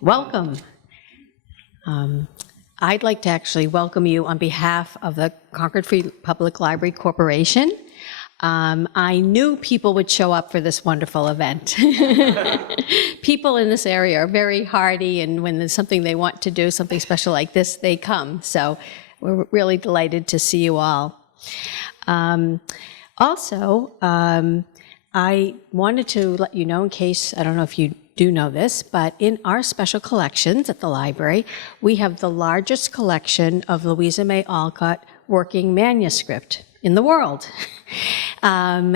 Welcome. I'd like to actually welcome you on behalf of the Concord Free Public Library Corporation. I knew people would show up for this wonderful event. People in this area are very hardy, and when there's something they want to do, something special like this, they come. So we're really delighted to see you all. Also, I wanted to let you know, in case, I don't know if you do know this, but in our special collections at the library, we have the largest collection of Louisa May Alcott working manuscript in the world. We're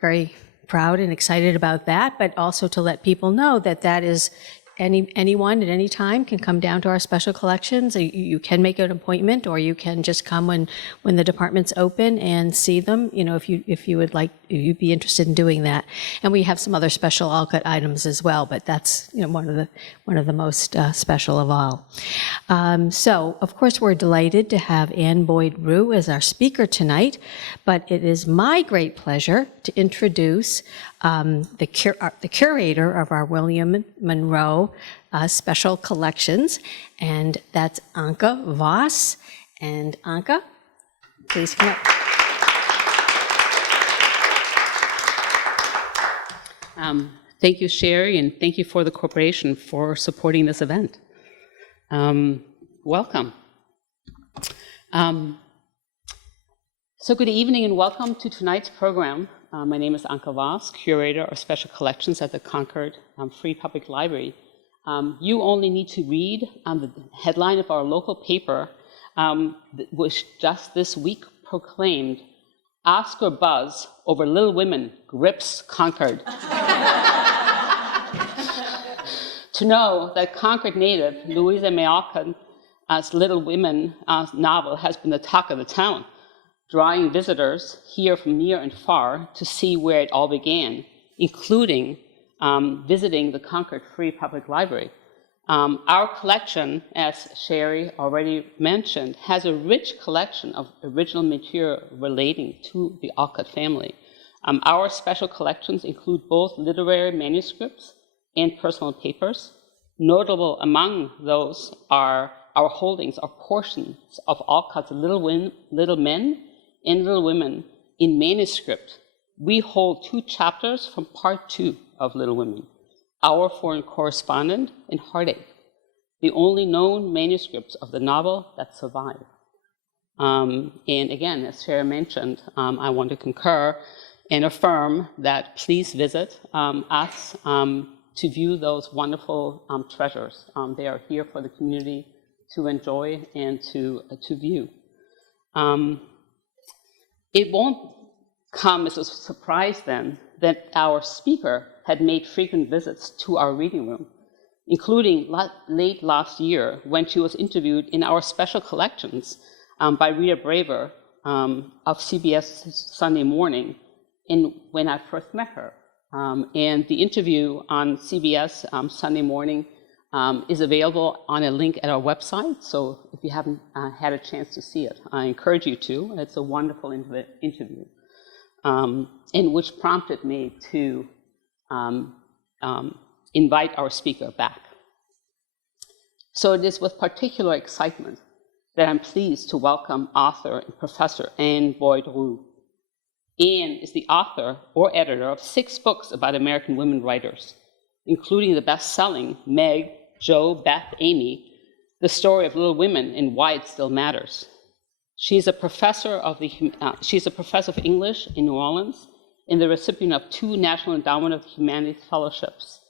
very proud and excited about that, but also to let people know that that is anyone at any time can come down to our special collections. You can make an appointment, or you can just come when the department's open and see them. You know, if you would like, if you'd be interested in doing that. And we have some other special Alcott items as well, but that's, you know, one of the most special of all. So of course we're delighted to have Anne Boyd Rioux as our speaker tonight, but it is my great pleasure to introduce the curator of our William Monroe special collections, and that's Anke Voss. And Anke, please come up. Thank you, Sherry, and thank you for the corporation for supporting this event. Welcome. So good evening and welcome to tonight's program. My name is Anke Voss, curator of special collections at the Concord Free Public Library. You only need to read the headline of our local paper, which just this week proclaimed, "Oscar buzz over Little Women grips Concord." To know that Concord native Louisa May Alcott's Little Women novel has been the talk of the town, drawing visitors here from near and far to see where it all began, including visiting the Concord Free Public Library. Our collection, as Sherry already mentioned, has a rich collection of original material relating to the Alcott family. Our special collections include both literary manuscripts and personal papers. Notable among those are our holdings are portions of Alcott's Little Men and Little Women in manuscript. We hold 2 chapters from part 2 of Little Women, Our Foreign Correspondent and Heartache, the only known manuscripts of the novel that survive. And again, as Sherry mentioned, I want to concur and affirm that please visit us to view those wonderful treasures. They are here for the community to enjoy and to view. It won't come as a surprise then that our speaker had made frequent visits to our reading room, including late last year when she was interviewed in our special collections by Rita Braver of CBS Sunday Morning, and when I first met her. And the interview on CBS Sunday Morning is available on a link at our website, so if you haven't had a chance to see it, I encourage you to. It's a wonderful interview, and which prompted me to invite our speaker back. So it is with particular excitement that I'm pleased to welcome author and professor Anne Boyd Rioux. Anne is the author or editor of 6 books about American women writers, including the best-selling Meg, Jo, Beth, Amy, The Story of Little Women and Why It Still Matters. She's a professor of English in New Orleans and the recipient of 2 National Endowment of the Humanities fellowships.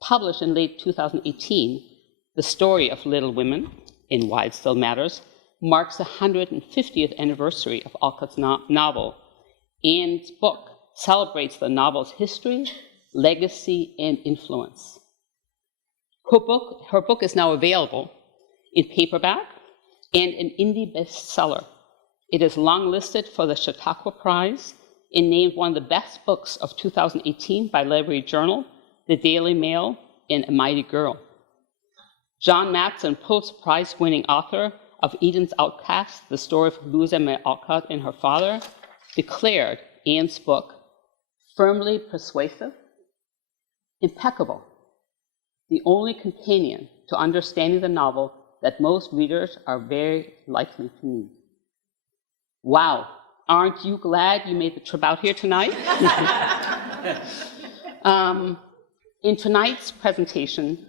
Published in late 2018, The Story of Little Women and Why It Still Matters marks the 150th anniversary of Alcott's novel. Anne's book celebrates the novel's history, legacy, and influence. Her book is now available in paperback and an indie bestseller. It is long-listed for the Chautauqua Prize and named one of the best books of 2018 by Library Journal, The Daily Mail, and A Mighty Girl. John Matson, Pulitzer Prize-winning author of Eden's Outcast, The Story of Louisa May Alcott and Her Father, declared Anne's book firmly persuasive, impeccable, the only companion to understanding the novel that most readers are very likely to need. Wow, aren't you glad you made the trip out here tonight? In tonight's presentation,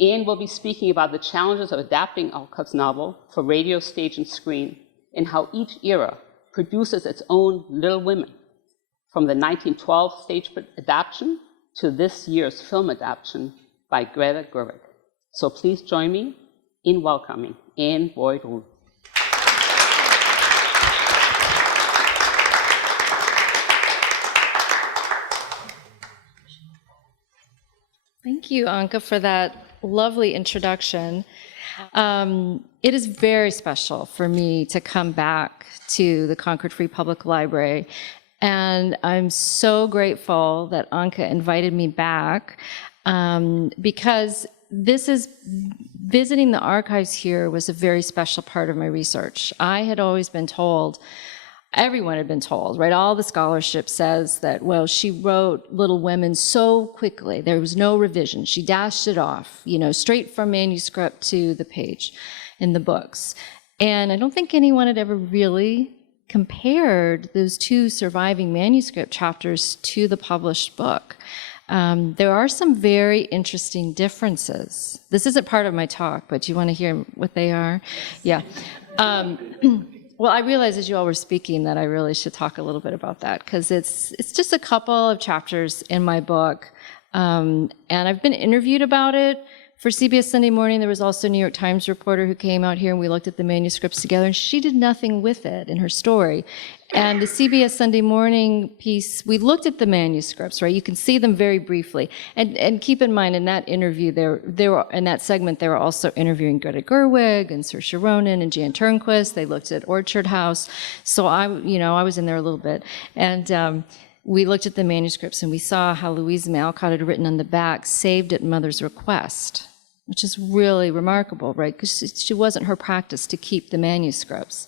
Anne will be speaking about the challenges of adapting Alcott's novel for radio, stage, and screen, and how each era produces its own Little Women, from the 1912 stage adaptation to this year's film adaptation by Greta Gerwig. So please join me in welcoming Anne Boyd Rioux. Thank you, Anka, for that lovely introduction. It is very special for me to come back to the Concord Free Public Library, and I'm so grateful that Anka invited me back because visiting the archives here was a very special part of my research. I had always been told, everyone had been told, right? All the scholarship says that, well, she wrote Little Women so quickly. There was no revision. She dashed it off, straight from manuscript to the page in the books. And I don't think anyone had ever really compared those two surviving manuscript chapters to the published book. There are some very interesting differences. This isn't part of my talk, but do you want to hear what they are? Yeah. Well, I realized as you all were speaking that I really should talk a little bit about that, because it's just a couple of chapters in my book, and I've been interviewed about it. For CBS Sunday Morning, there was also a New York Times reporter who came out here, and we looked at the manuscripts together, and she did nothing with it in her story. And the CBS Sunday Morning piece, we looked at the manuscripts, right? You can see them very briefly. And keep in mind, in that interview, they were in that segment, they were also interviewing Greta Gerwig and Saoirse Ronan and Jan Turnquist. They looked at Orchard House. So I was in there a little bit. And we looked at the manuscripts, and we saw how Louisa Alcott had written on the back, saved at mother's request, which is really remarkable, right? Because she wasn't her practice to keep the manuscripts.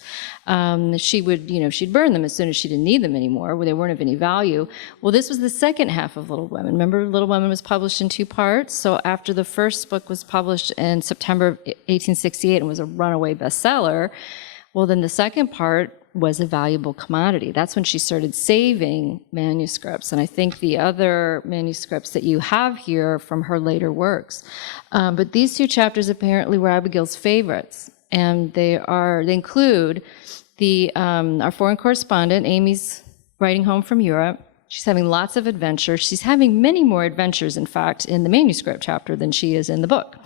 She would, she'd burn them as soon as she didn't need them anymore, where they weren't of any value. Well, this was the second half of Little Women. Remember, Little Women was published in two parts. So after the first book was published in September of 1868 and was a runaway bestseller, well, then the second part was a valuable commodity. That's when she started saving manuscripts. And I think the other manuscripts that you have here are from her later works. But these two chapters apparently were Abigail's favorites. And they include our foreign correspondent, Amy's writing home from Europe. She's having lots of adventures. She's having many more adventures, in fact, in the manuscript chapter than she is in the book.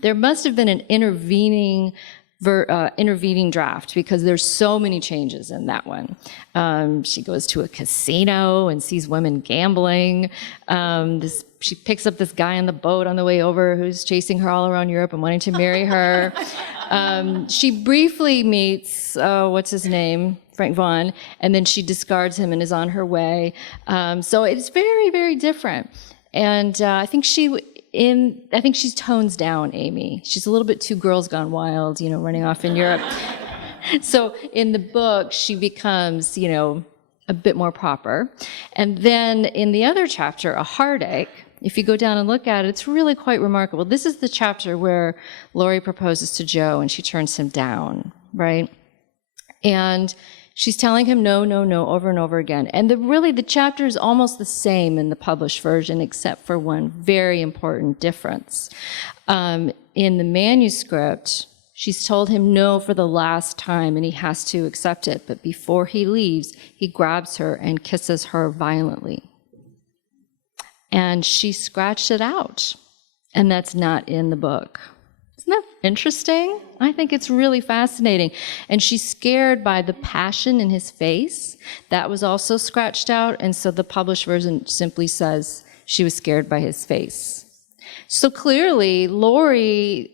There must have been an intervening draft, because there's so many changes in that one. She goes to a casino and sees women gambling. She picks up this guy on the boat on the way over who's chasing her all around Europe and wanting to marry her. She briefly meets, what's his name? Frank Vaughan, and then she discards him and is on her way. So it's very, very different. And I think she's tones down Amy. She's a little bit too Girls Gone Wild, running off in Europe. So in the book, she becomes, a bit more proper. And then in the other chapter, A Heartache, if you go down and look at it, it's really quite remarkable. This is the chapter where Laurie proposes to Joe and she turns him down, right? And she's telling him no, no, no, over and over again. And the chapter is almost the same in the published version, except for one very important difference. In the manuscript, she's told him no for the last time, and he has to accept it. But before he leaves, he grabs her and kisses her violently. And she scratched it out. And that's not in the book. Isn't that interesting? I think it's really fascinating. And she's scared by the passion in his face. That was also scratched out. And so the published version simply says she was scared by his face. So clearly, Laurie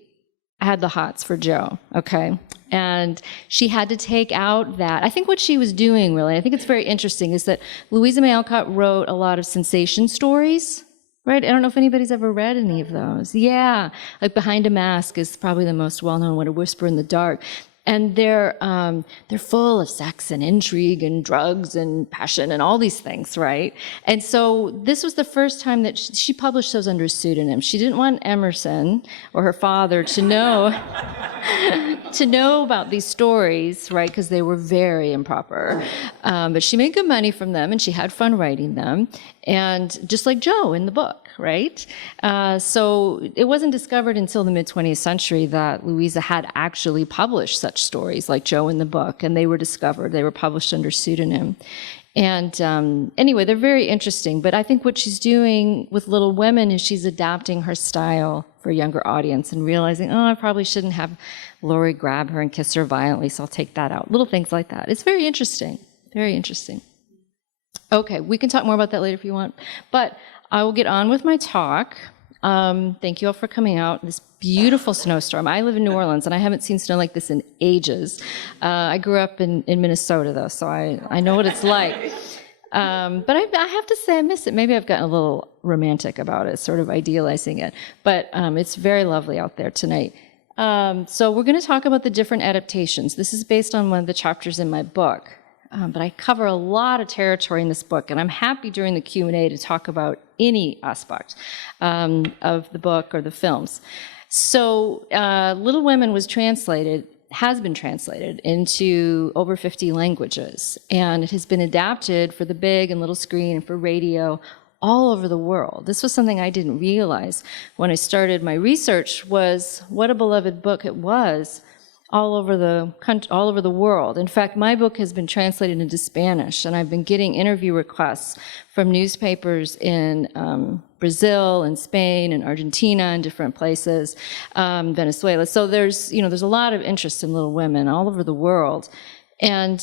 had the hots for Joe, okay? And she had to take out that. I think what she was doing, really, I think it's very interesting, is that Louisa May Alcott wrote a lot of sensation stories, right? I don't know if anybody's ever read any of those. Yeah, like Behind a Mask is probably the most well-known one, A Whisper in the Dark. And they're full of sex and intrigue and drugs and passion and all these things, right? And so this was the first time that she published those under a pseudonym. She didn't want Emerson or her father to know about these stories, right? Because they were very improper. But she made good money from them, and she had fun writing them. And just like Joe in the book, right? So it wasn't discovered until the mid-20th century that Louisa had actually published such stories like Joe in the book, and they were discovered. They were published under pseudonym. And anyway, they're very interesting. But I think what she's doing with Little Women is she's adapting her style for a younger audience and realizing, oh, I probably shouldn't have Laurie grab her and kiss her violently, so I'll take that out. Little things like that. It's very interesting. Very interesting. Okay, we can talk more about that later if you want. But I will get on with my talk. Thank you all for coming out. This beautiful snowstorm. I live in New Orleans, and I haven't seen snow like this in ages. I grew up in Minnesota, though, so I know what it's like. But I have to say I miss it. Maybe I've gotten a little romantic about it, sort of idealizing it. But it's very lovely out there tonight. So we're going to talk about the different adaptations. This is based on one of the chapters in my book. But I cover a lot of territory in this book, and I'm happy during the Q&A to talk about any aspect of the book or the films. So Little Women has been translated into over 50 languages, and it has been adapted for the big and little screen and for radio all over the world. This was something I didn't realize when I started my research, was what a beloved book it was all over the world. In fact, my book has been translated into Spanish, and I've been getting interview requests from newspapers in Brazil and Spain and Argentina and different places, Venezuela. So there's a lot of interest in Little Women all over the world. And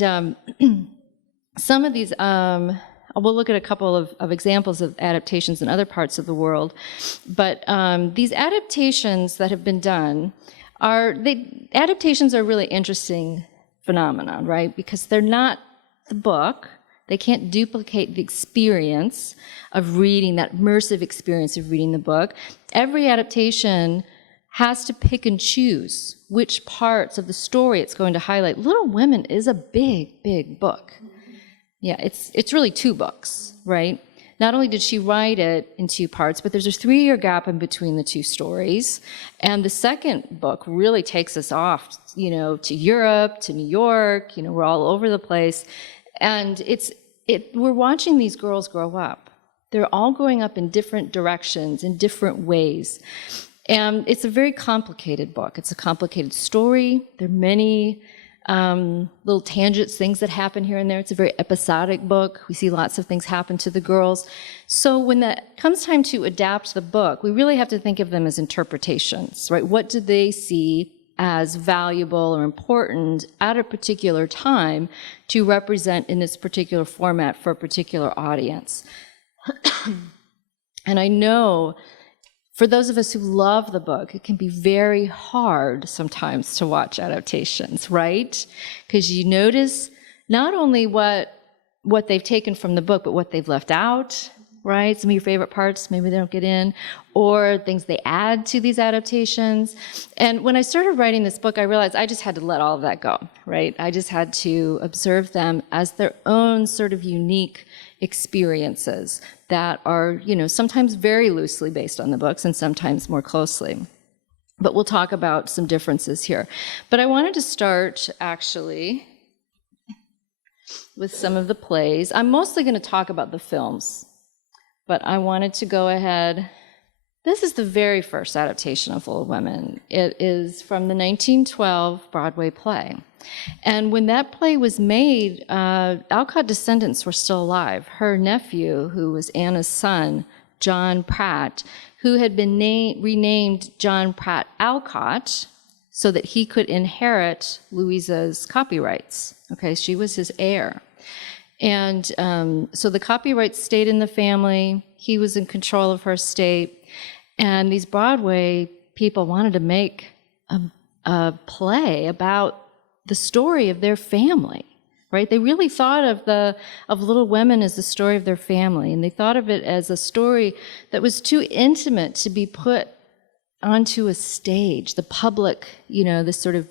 some of these, we'll look at a couple of examples of adaptations in other parts of the world. But these adaptations that have been done, adaptations are a really interesting phenomenon, right? Because they're not the book. They can't duplicate the experience of reading, that immersive experience of reading the book. Every adaptation has to pick and choose which parts of the story it's going to highlight. Little Women is a big, big book. Yeah, it's really 2 books, right? Not only did she write it in 2 parts, but there's a 3-year gap in between the 2 stories. And the second book really takes us off, to Europe, to New York, we're all over the place. And we're watching these girls grow up. They're all growing up in different directions, in different ways. And it's a very complicated book. It's a complicated story. There are many little tangents, things that happen here and there. It's a very episodic book. We see lots of things happen to the girls. So when that comes time to adapt the book, we really have to think of them as interpretations, right? What do they see as valuable or important at a particular time to represent in this particular format for a particular audience? And I know for those of us who love the book, it can be very hard sometimes to watch adaptations, right? Because you notice not only what they've taken from the book, but what they've left out, right? Some of your favorite parts, maybe they don't get in, or things they add to these adaptations. And when I started writing this book, I realized I just had to let all of that go, right? I just had to observe them as their own sort of unique experiences that are, sometimes very loosely based on the books and sometimes more closely. But we'll talk about some differences here. But I wanted to start, actually, with some of the plays. I'm mostly going to talk about the films, but I wanted to go ahead. This is the very first adaptation of Little Women. It is from the 1912 Broadway play. And when that play was made, Alcott descendants were still alive. Her nephew, who was Anna's son, John Pratt, who had been renamed John Pratt Alcott so that he could inherit Louisa's copyrights. Okay, she was his heir. And so the copyrights stayed in the family. He was in control of her estate. And these Broadway people wanted to make a play about the story of their family, right? They really thought of Little Women as the story of their family, and they thought of it as a story that was too intimate to be put onto a stage, the public, this sort of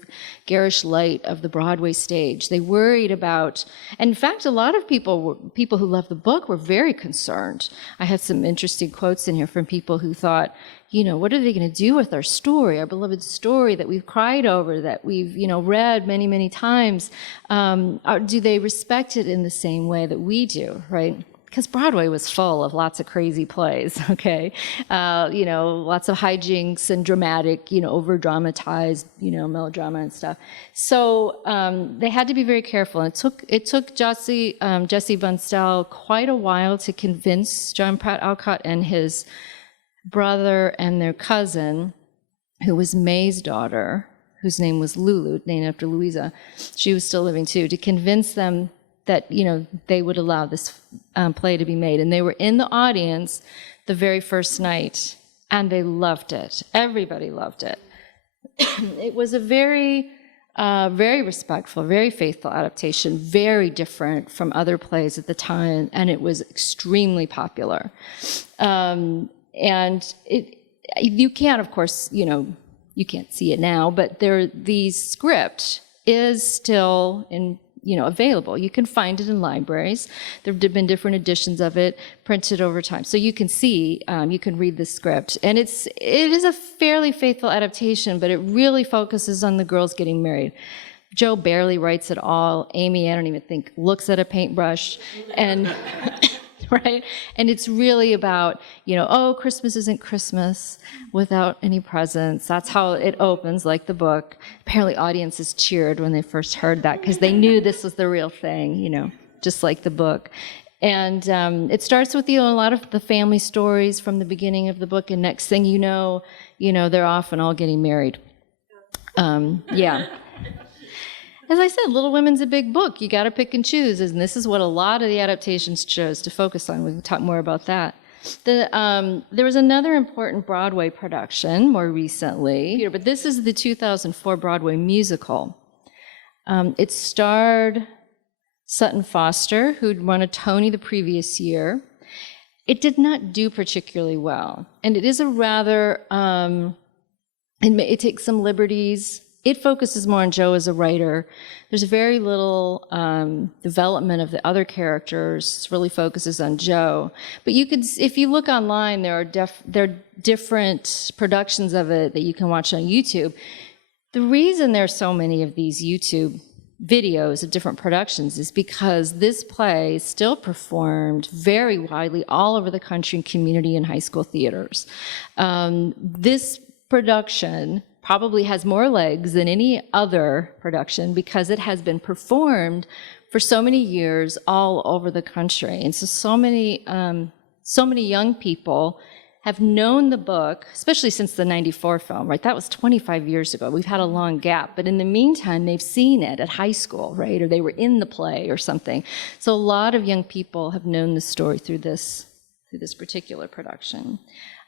garish light of the Broadway stage. They worried about, and in fact, a lot of people who loved the book were very concerned. I had some interesting quotes in here from people who thought, what are they going to do with our story, our beloved story that we've cried over, that we've, read many, many times? Do they respect it in the same way that we do, right? Because Broadway was full of lots of crazy plays, okay? Lots of hijinks and dramatic, over-dramatized, melodrama and stuff. So they had to be very careful. And it took Jesse Bunstell quite a while to convince John Pratt Alcott and his brother and their cousin, who was May's daughter, whose name was Lulu, named after Louisa. She was still living too, to convince them that, they would allow this play to be made. And they were in the audience the very first night, and they loved it. Everybody loved it. It was a very, very respectful, very faithful adaptation, very different from other plays at the time, and it was extremely popular. And you can't, of course, you can't see it now, but the script is still available. You can find it in libraries. There have been different editions of it printed over time. So you can see, you can read the script. And it is a fairly faithful adaptation, but it really focuses on the girls getting married. Joe barely writes at all. Amy, I don't even think, looks at a paintbrush. And right? And it's really about, Christmas isn't Christmas without any presents. That's how it opens, like the book. Apparently audiences cheered when they first heard that because they knew this was the real thing, just like the book. And it starts with, a lot of the family stories from the beginning of the book, and next thing you know, they're often all getting married. Yeah. As I said, Little Women's a big book. You got to pick and choose, and this is what a lot of the adaptations chose to focus on. We can talk more about that. There was another important Broadway production more recently, but this is the 2004 Broadway musical. It starred Sutton Foster, who'd won a Tony the previous year. It did not do particularly well, and it is a rather, it takes some liberties. It focuses more on Joe as a writer. There's very little development of the other characters. It really focuses on Joe. But you could, if you look online, there are different productions of it that you can watch on YouTube. The reason there are so many of these YouTube videos of different productions is because this play is still performed very widely all over the country in community and high school theaters. This production probably has more legs than any other production because it has been performed for so many years all over the country. And so many young people have known the book, especially since the 94 film, right? That was 25 years ago. We've had a long gap. But in the meantime, they've seen it at high school, right? Or they were in the play or something. So a lot of young people have known the story through this particular production.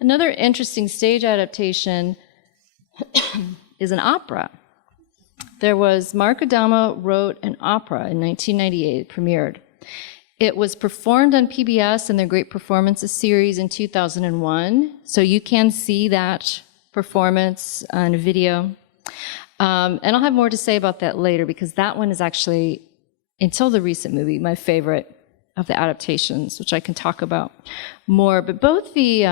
Another interesting stage adaptation is an opera. There was, Mark Adama wrote an opera in 1998, it premiered. It was performed on PBS in their Great Performances series in 2001, so you can see that performance on a video. And I'll have more to say about that later because that one is actually, until the recent movie, my favorite of the adaptations, which I can talk about more. But both the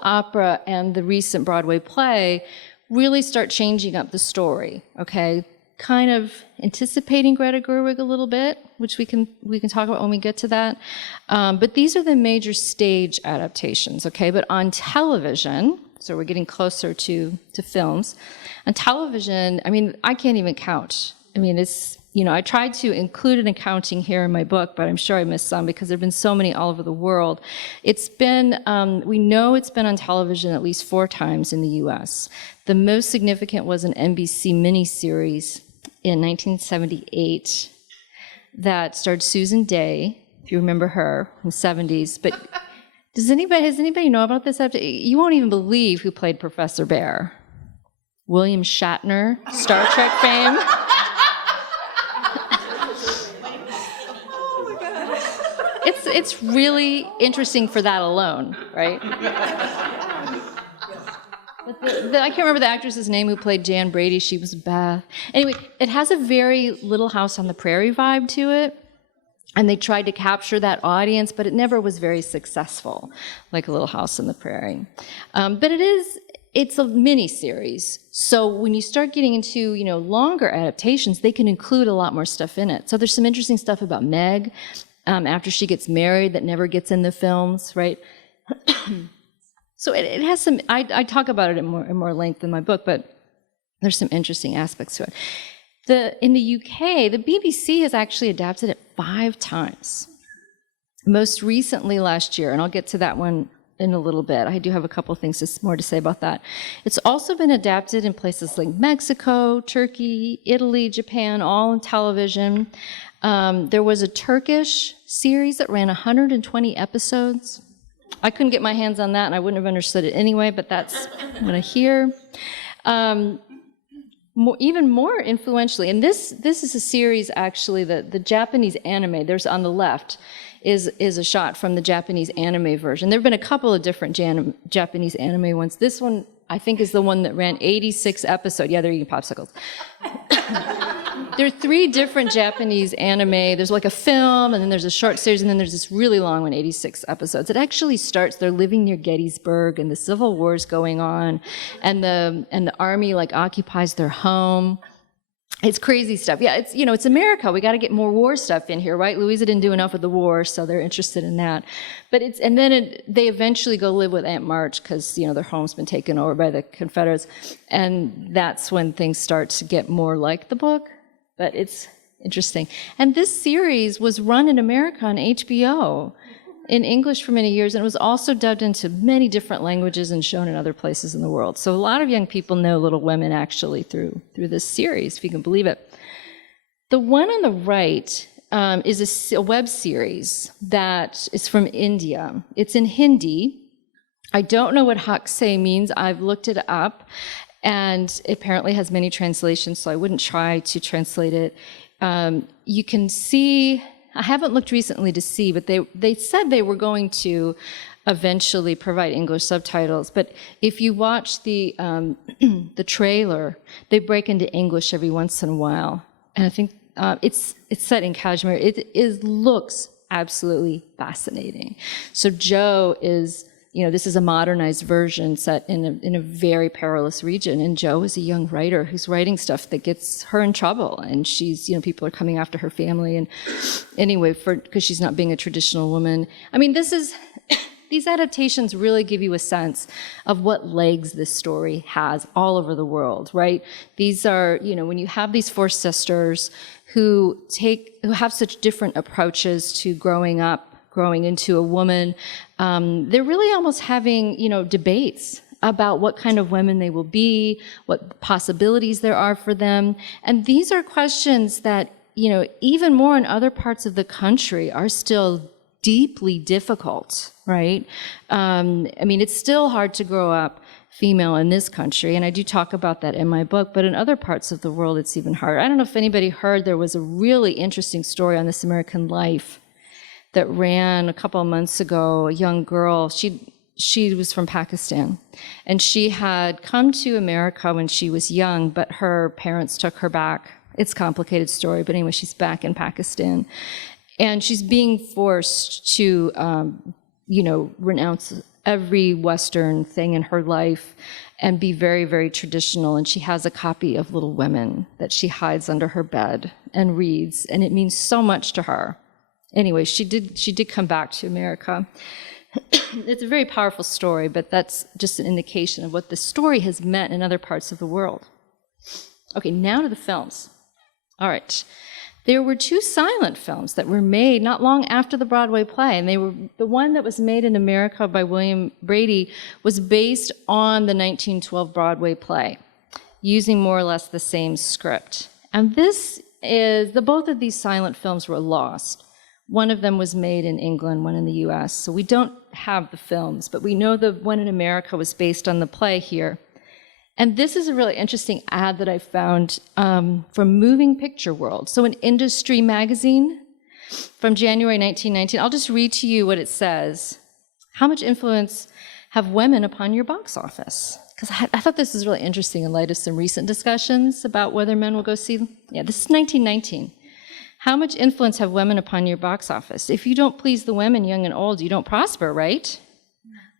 opera and the recent Broadway play really start changing up the story, okay? Kind of anticipating Greta Gerwig a little bit, which we can talk about when we get to that. But these are the major stage adaptations, okay? But on television, so we're getting closer to films. On television, I mean, I can't even count. I mean, it's, I tried to include an accounting here in my book, but I'm sure I missed some because there have been so many all over the world. It's been, we know it's been on television at least 4 times in the US. The most significant was an NBC miniseries in 1978 that starred Susan Day, if you remember her, from the 70s. But does anybody know about this? You won't even believe who played Professor Bear. William Shatner, Star Trek fame. It's really interesting for that alone, right? I can't remember the actress's name who played Jan Brady. She was Beth. Anyway, it has a very Little House on the Prairie vibe to it. And they tried to capture that audience, but it never was very successful, like a Little House on the Prairie. But it's a mini-series. So when you start getting into, longer adaptations, they can include a lot more stuff in it. So there's some interesting stuff about Meg after she gets married that never gets in the films, right? So it has some, I talk about it in more length in my book, but there's some interesting aspects to it. In the UK, the BBC has actually adapted it 5 times. Most recently last year, and I'll get to that one in a little bit. I do have a couple of things more to say about that. It's also been adapted in places like Mexico, Turkey, Italy, Japan, all on television. There was a Turkish series that ran 120 episodes. I couldn't get my hands on that, and I wouldn't have understood it anyway, but that's what I hear. Even more influentially, and this is a series, actually, the Japanese anime, there's on the left, is a shot from the Japanese anime version. There have been a couple of different Japanese anime ones. This one, I think, is the one that ran 86 episodes. Yeah, they're eating popsicles. There are 3 different Japanese anime. There's like a film, and then there's a short series, and then there's this really long one, 86 episodes. It actually starts, they're living near Gettysburg, and the Civil War's going on, and the army occupies their home. It's crazy stuff. Yeah, it's America. We got to get more war stuff in here, right? Louisa didn't do enough with the war, so they're interested in that. But they eventually go live with Aunt March because their home's been taken over by the Confederates, and that's when things start to get more like the book. But it's interesting. And this series was run in America on HBO in English for many years, and it was also dubbed into many different languages and shown in other places in the world. So a lot of young people know Little Women actually through this series, if you can believe it. The one on the right is a web series that is from India. It's in Hindi. I don't know what Haksay means. I've looked it up. And it apparently has many translations, so I wouldn't try to translate it. You can see, I haven't looked recently to see, but they said they were going to eventually provide English subtitles. But if you watch the trailer, they break into English every once in a while. And I think it's set in Kashmir. It looks absolutely fascinating. So Jo is... this is a modernized version set in a very perilous region, and Jo is a young writer who's writing stuff that gets her in trouble, and she's, people are coming after her family, and anyway, because she's not being a traditional woman. I mean, these adaptations really give you a sense of what legs this story has all over the world, right? These are, when you have these 4 sisters who have such different approaches to growing into a woman, they're really almost having, debates about what kind of women they will be, what possibilities there are for them. And these are questions that, even more in other parts of the country are still deeply difficult, right? It's still hard to grow up female in this country, and I do talk about that in my book, but in other parts of the world, it's even harder. I don't know if anybody heard, there was a really interesting story on This American Life that ran a couple of months ago. A young girl, she was from Pakistan, and she had come to America when she was young, but her parents took her back. It's a complicated story, but anyway, she's back in Pakistan, and she's being forced to, renounce every Western thing in her life and be very, very traditional. And she has a copy of Little Women that she hides under her bed and reads, and it means so much to her. Anyway, she did come back to America. It's a very powerful story, but that's just an indication of what the story has meant in other parts of the world. Okay, now to the films. All right. There were 2 silent films that were made not long after the Broadway play, and the one that was made in America by William Brady was based on the 1912 Broadway play, using more or less the same script. And both of these silent films were lost. One of them was made in England, one in the US. So we don't have the films, but we know the one in America was based on the play here. And this is a really interesting ad that I found from Moving Picture World. So an industry magazine from January 1919. I'll just read to you what it says. How much influence have women upon your box office? Because I thought this was really interesting in light of some recent discussions about whether men will go see. Yeah, this is 1919. How much influence have women upon your box office? If you don't please the women, young and old, you don't prosper, right?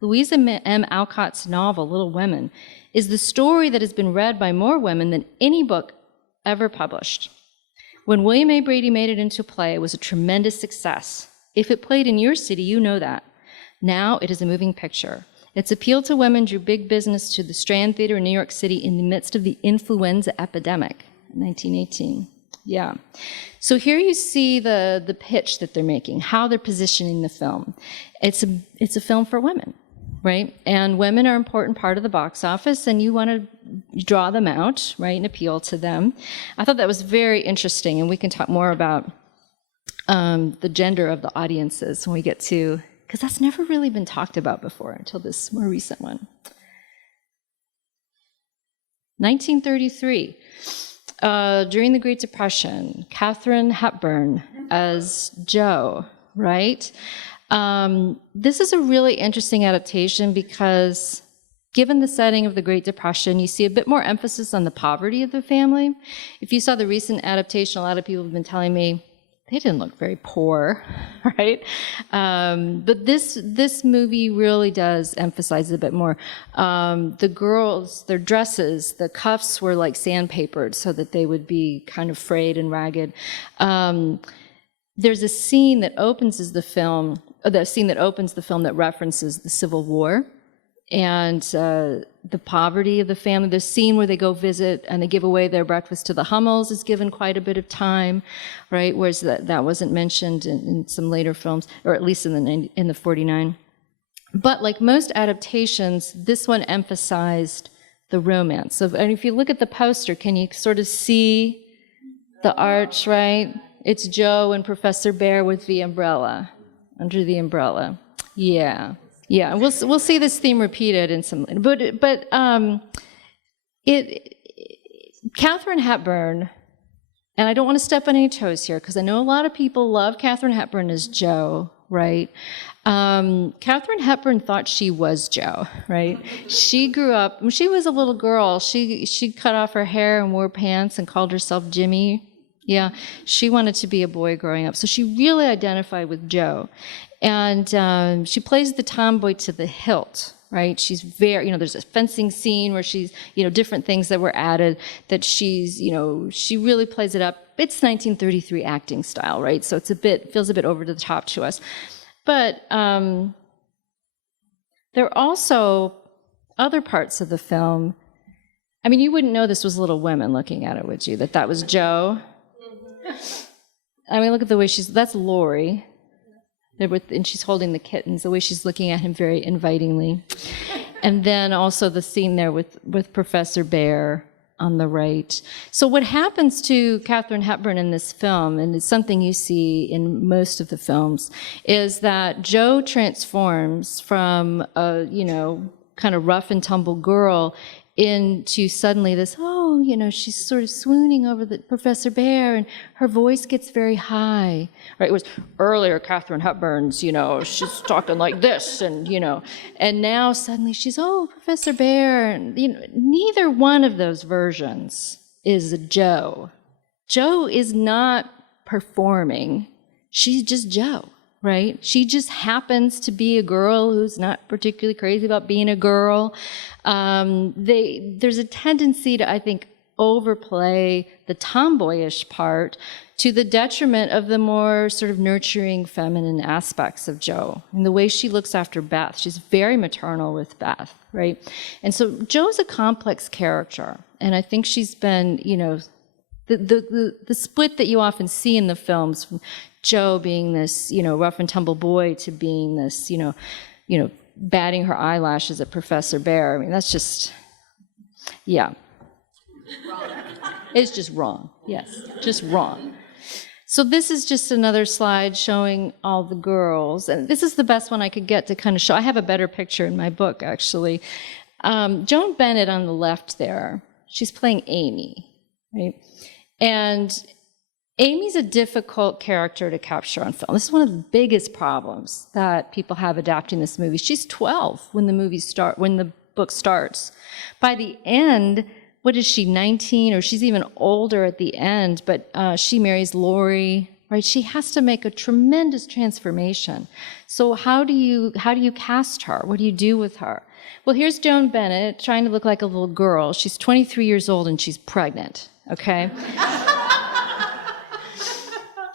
Louisa M. Alcott's novel, Little Women, is the story that has been read by more women than any book ever published. When William A. Brady made it into a play, it was a tremendous success. If it played in your city, you know that. Now it is a moving picture. Its appeal to women drew big business to the Strand Theater in New York City in the midst of the influenza epidemic, 1918. Yeah. So here you see the pitch that they're making, how they're positioning the film. It's a film for women, right? And women are an important part of the box office, and you want to draw them out, right, and appeal to them. I thought that was very interesting, and we can talk more about the gender of the audiences when we get to, because that's never really been talked about before until this more recent one. 1933. During the Great Depression, Katharine Hepburn as Jo, right? This is a really interesting adaptation because given the setting of the Great Depression, you see a bit more emphasis on the poverty of the family. If you saw the recent adaptation, a lot of people have been telling me they didn't look very poor, right? But this movie really does emphasize it a bit more. The girls, their dresses, the cuffs were like sandpapered so that they would be kind of frayed and ragged. There's a scene that opens the film that references the Civil War and the poverty of the family. The scene where they go visit and they give away their breakfast to the Hummels is given quite a bit of time, right? Whereas that wasn't mentioned in some later films, or at least in the 49. But like most adaptations, this one emphasized the romance. So, and if you look at the poster, can you sort of see the arch, right? It's Jo and Professor Bear with the umbrella, under the umbrella. Yeah. Yeah, we'll see this theme repeated in some, but Katharine Hepburn, and I don't want to step on any toes here because I know a lot of people love Katharine Hepburn as Jo, right? Katharine Hepburn thought she was Jo, right? She grew up when she was a little girl. She cut off her hair and wore pants and called herself Jimmy. Yeah, she wanted to be a boy growing up, so she really identified with Jo. And she plays the tomboy to the hilt, right? She's very, there's a fencing scene where she's, different things that were added that she's, she really plays it up. It's 1933 acting style, right? So feels a bit over the top to us. But there are also other parts of the film. I mean, you wouldn't know this was Little Women looking at it, would you? That was Jo? I mean, look at the way that's Laurie. And she's holding the kittens, the way she's looking at him very invitingly. And then also the scene there with Professor Bear on the right. So what happens to Katharine Hepburn in this film, and it's something you see in most of the films, is that Jo transforms from a, kind of rough and tumble girl into suddenly this, she's sort of swooning over the Professor Bear, and her voice gets very high. Right? It was earlier Katharine Hepburn's, she's talking like this, and and now suddenly she's, Professor Bear, and neither one of those versions is Jo. Jo is not performing; she's just Jo. Right? She just happens to be a girl who's not particularly crazy about being a girl. There's a tendency to, I think, overplay the tomboyish part to the detriment of the more sort of nurturing feminine aspects of Jo. And the way she looks after Beth, she's very maternal with Beth, right? And so Jo's a complex character. And I think she's been, the split that you often see in the films, from Jo being this, rough and tumble boy to being this, batting her eyelashes at Professor Bear. I mean, that's just, yeah. It's just wrong. Yes, just wrong. So this is just another slide showing all the girls. And this is the best one I could get to kind of show. I have a better picture in my book, actually. Joan Bennett on the left there, she's playing Amy, right? And Amy's a difficult character to capture on film. This is one of the biggest problems that people have adapting this movie. She's 12 when the book starts. By the end, what is she, 19? Or she's even older at the end, but she marries Laurie, right? She has to make a tremendous transformation. So how do you cast her? What do you do with her? Well, here's Joan Bennett trying to look like a little girl. She's 23 years old and she's pregnant, okay?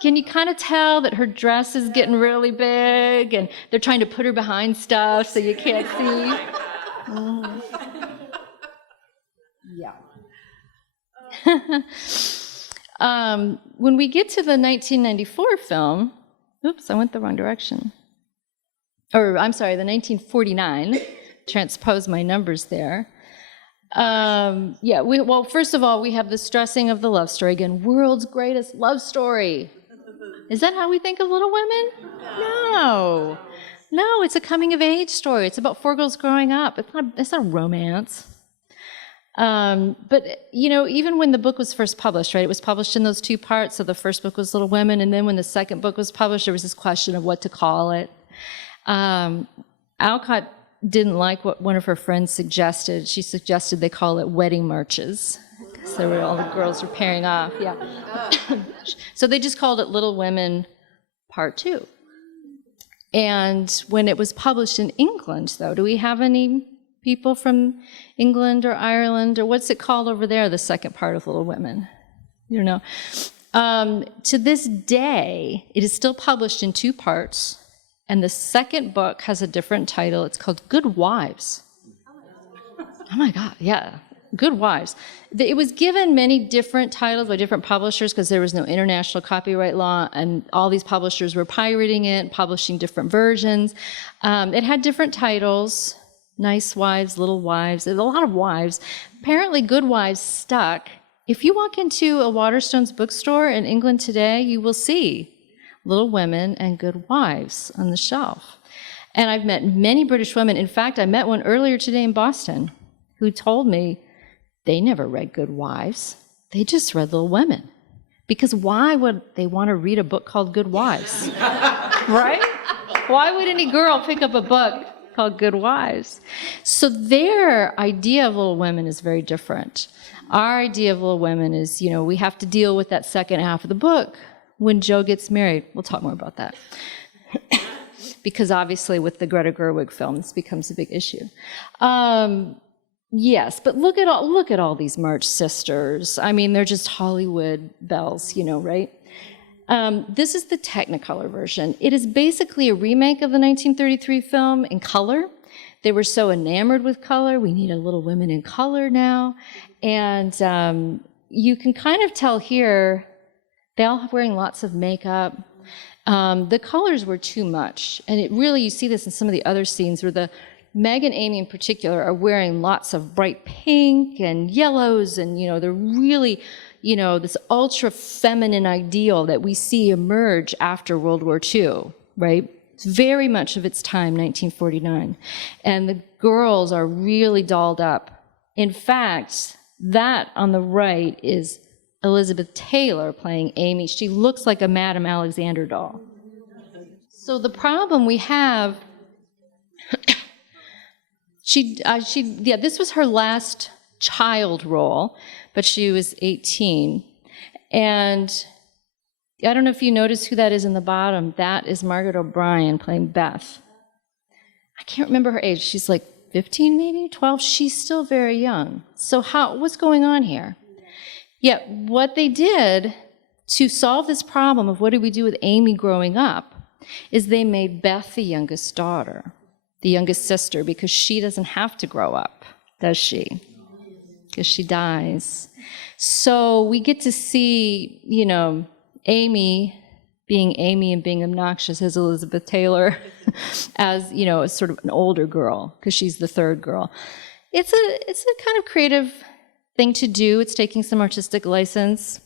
Can you kind of tell that her dress is getting really big and they're trying to put her behind stuff so you can't see? Yeah. When we get to the 1994 film, oops, I went the wrong direction. Or, I'm sorry, the 1949, transpose my numbers there. Well, first of all, we have the stressing of the love story. Again, world's greatest love story. Is that how we think of Little Women? No. No, it's a coming-of-age story. It's about 4 girls growing up. It's not a romance. But, even when the book was first published, right, it was published in those 2 parts. So the first book was Little Women, and then when the second book was published, there was this question of what to call it. Alcott didn't like what one of her friends suggested. She suggested they call it Wedding Marches. So all the girls were pairing off, yeah. So they just called it Little Women Part 2. And when it was published in England, though, do we have any people from England or Ireland, or what's it called over there, the second part of Little Women? You don't know. To this day, it is still published in 2 parts, and the second book has a different title. It's called Good Wives. Oh my God, yeah. Good Wives. It was given many different titles by different publishers because there was no international copyright law, and all these publishers were pirating it, publishing different versions. It had different titles: Nice Wives, Little Wives. There's a lot of wives. Apparently, Good Wives stuck. If you walk into a Waterstone's bookstore in England today, you will see Little Women and Good Wives on the shelf. And I've met many British women. In fact, I met one earlier today in Boston who told me they never read Good Wives. They just read Little Women. Because why would they want to read a book called Good Wives? Right? Why would any girl pick up a book called Good Wives? So their idea of Little Women is very different. Our idea of Little Women is, we have to deal with that second half of the book when Jo gets married. We'll talk more about that. Because obviously with the Greta Gerwig film, this becomes a big issue. Yes, but look at all these March sisters. I mean, they're just Hollywood belles, right? This is the Technicolor version. It is basically a remake of the 1933 film in color. They were so enamored with color. We need a Little Women in color now. And you can kind of tell here, they all wearing lots of makeup. The colors were too much. And you see this in some of the other scenes where Meg and Amy in particular are wearing lots of bright pink and yellows, and they're really, this ultra feminine ideal that we see emerge after World War II, right? It's very much of its time, 1949. And the girls are really dolled up. In fact, that on the right is Elizabeth Taylor playing Amy. She looks like a Madame Alexander doll. So the problem we have, this was her last child role, but she was 18. And I don't know if you notice who that is in the bottom. That is Margaret O'Brien playing Beth. I can't remember her age. She's like 15, maybe 12. She's still very young. So what's going on here? Yeah, what they did to solve this problem of what do we do with Amy growing up is they made Beth the youngest daughter, the youngest sister, because she doesn't have to grow up, does she? Because she dies. So we get to see, Amy being Amy and being obnoxious as Elizabeth Taylor as, sort of an older girl, because she's the third girl. It's a kind of creative thing to do. It's taking some artistic license.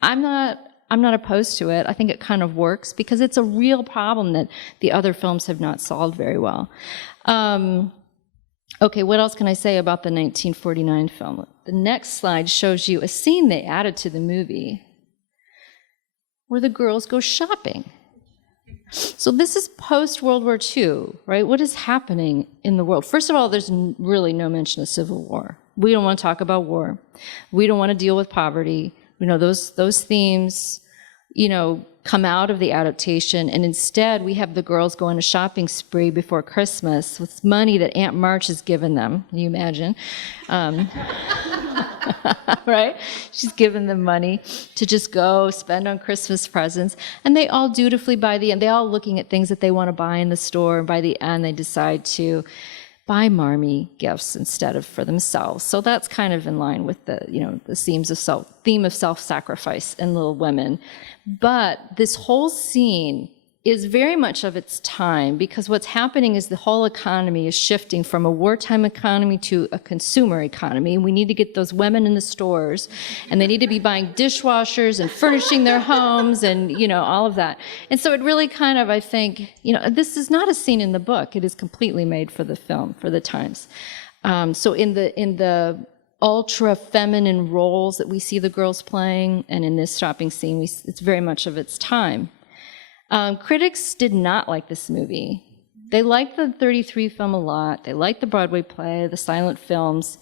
I'm not opposed to it. I think it kind of works because it's a real problem that the other films have not solved very well. Okay, what else can I say about the 1949 film? The next slide shows you a scene they added to the movie. where the girls go shopping. So this is post-World War II, right? What is happening in the world? First of all, there's really no mention of civil war. We don't want to talk about war. We don't want to deal with poverty. You know, those themes, you know, come out of the adaptation, and instead we have the girls go on a shopping spree before Christmas with money that Aunt March has given them. Can you imagine? Right? She's given them money to just go spend on Christmas presents, and they all dutifully, by the end, they all looking at things that they want to buy in the store, and by the end they decide to buy Marmee gifts instead of for themselves. So that's kind of in line with the, you know, the theme of self-sacrifice in Little Women. But this whole scene is very much of its time, because what's happening is the whole economy is shifting from a wartime economy to a consumer economy. And we need to get those women in the stores, and they need to be buying dishwashers and furnishing their homes and, you know, all of that. And so it really kind of, I think, you know, this is not a scene in the book. It is completely made for the film, for the times. So in the ultra feminine roles that we see the girls playing, and in this shopping scene, it's very much of its time. Critics did not like this movie. They liked the 33 film a lot. They liked the Broadway play, the silent films,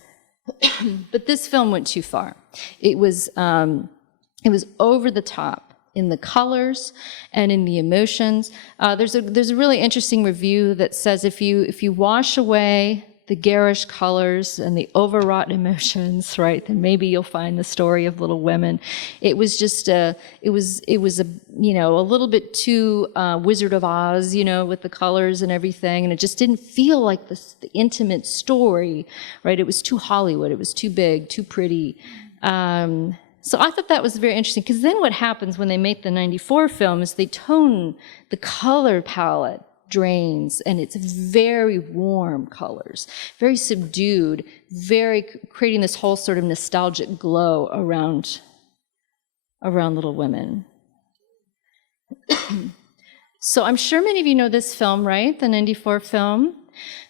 but this film went too far. It was over the top in the colors and in the emotions. There's a really interesting review that says if you wash away the garish colors and the overwrought emotions, right, then maybe you'll find the story of Little Women. It was just it was a, you know, a little bit too Wizard of Oz, you know, with the colors and everything, and it just didn't feel like the intimate story, right? It was too Hollywood, it was too big, too pretty. So I thought that was very interesting, because then what happens when they make the 94 film is they tone the color palette drains, and it's very warm colors, very subdued, very creating this whole sort of nostalgic glow around Little Women. So I'm sure many of you know this film, right? The 94 film.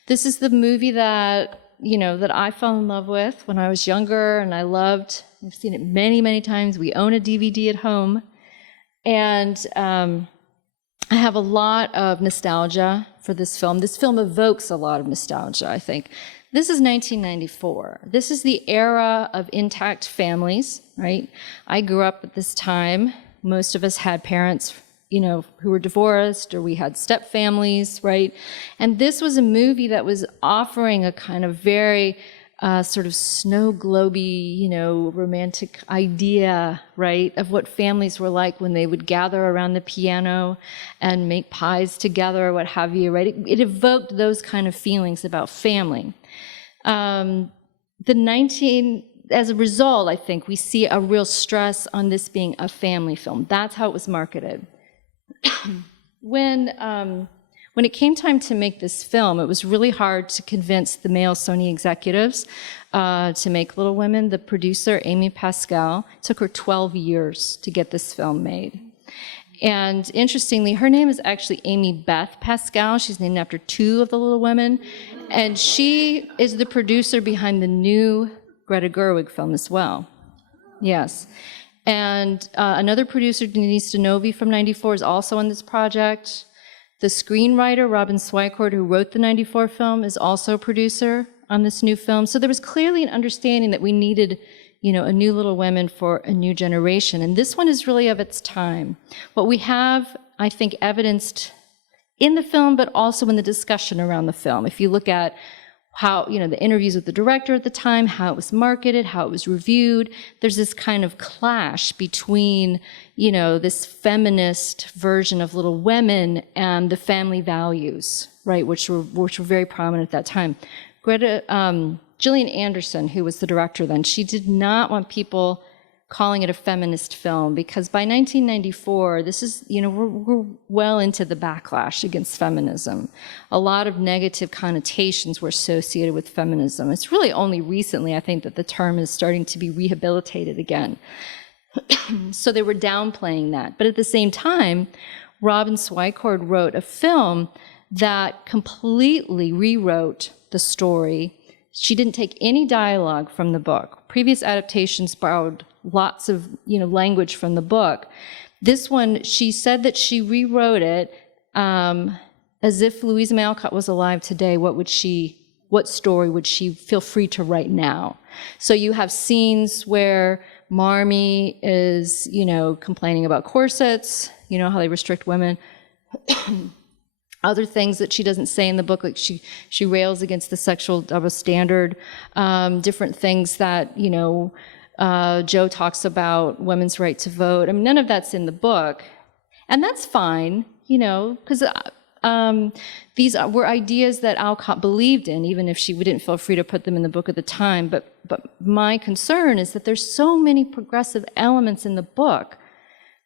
This is the movie that, you know, that I fell in love with when I was younger, and I loved. I've seen it many, many times. We own a DVD at home, and I have a lot of nostalgia for this film. This film evokes a lot of nostalgia, I think. This is 1994. This is the era of intact families, right? I grew up at this time. Most of us had parents, you know, who were divorced, or we had step families, right? And this was a movie that was offering a kind of very sort of snow globy, you know, romantic idea, right, of what families were like when they would gather around the piano and make pies together, or what have you, right? It evoked those kind of feelings about family. As a result, I think we see a real stress on this being a family film. That's how it was marketed. When it came time to make this film, it was really hard to convince the male Sony executives to make Little Women. The producer, Amy Pascal, took her 12 years to get this film made. And interestingly, her name is actually Amy Beth Pascal. She's named after two of the Little Women. And she is the producer behind the new Greta Gerwig film as well. Yes. And another producer, Denise Denovi from 94, is also on this project. The screenwriter, Robin Swycord, who wrote the 94 film, is also a producer on this new film. So there was clearly an understanding that we needed, you know, a new Little Women for a new generation. And this one is really of its time. What we have, I think, evidenced in the film, but also in the discussion around the film. If you look at how, you know, the interviews with the director at the time, how it was marketed, how it was reviewed, there's this kind of clash between, you know, this feminist version of Little Women and the family values, right, which were very prominent at that time. Gillian Anderson, who was the director then, she did not want people calling it a feminist film, because by 1994, this is, you know, we're well into the backlash against feminism. A lot of negative connotations were associated with feminism. It's really only recently, I think, that the term is starting to be rehabilitated again. So they were downplaying that. But at the same time, Robin Swycord wrote a film that completely rewrote the story. She didn't take any dialogue from the book. Previous adaptations borrowed lots of, you know, language from the book. This one, she said that she rewrote it as if Louisa May Alcott was alive today. What story would she feel free to write now? So you have scenes where Marmee is, complaining about corsets, how they restrict women. Other things that she doesn't say in the book, like she rails against the sexual double standard, different things that, Joe talks about women's right to vote. I mean, none of that's in the book. And that's fine, because these were ideas that Alcott believed in, even if we didn't feel free to put them in the book at the time. But my concern is that there's so many progressive elements in the book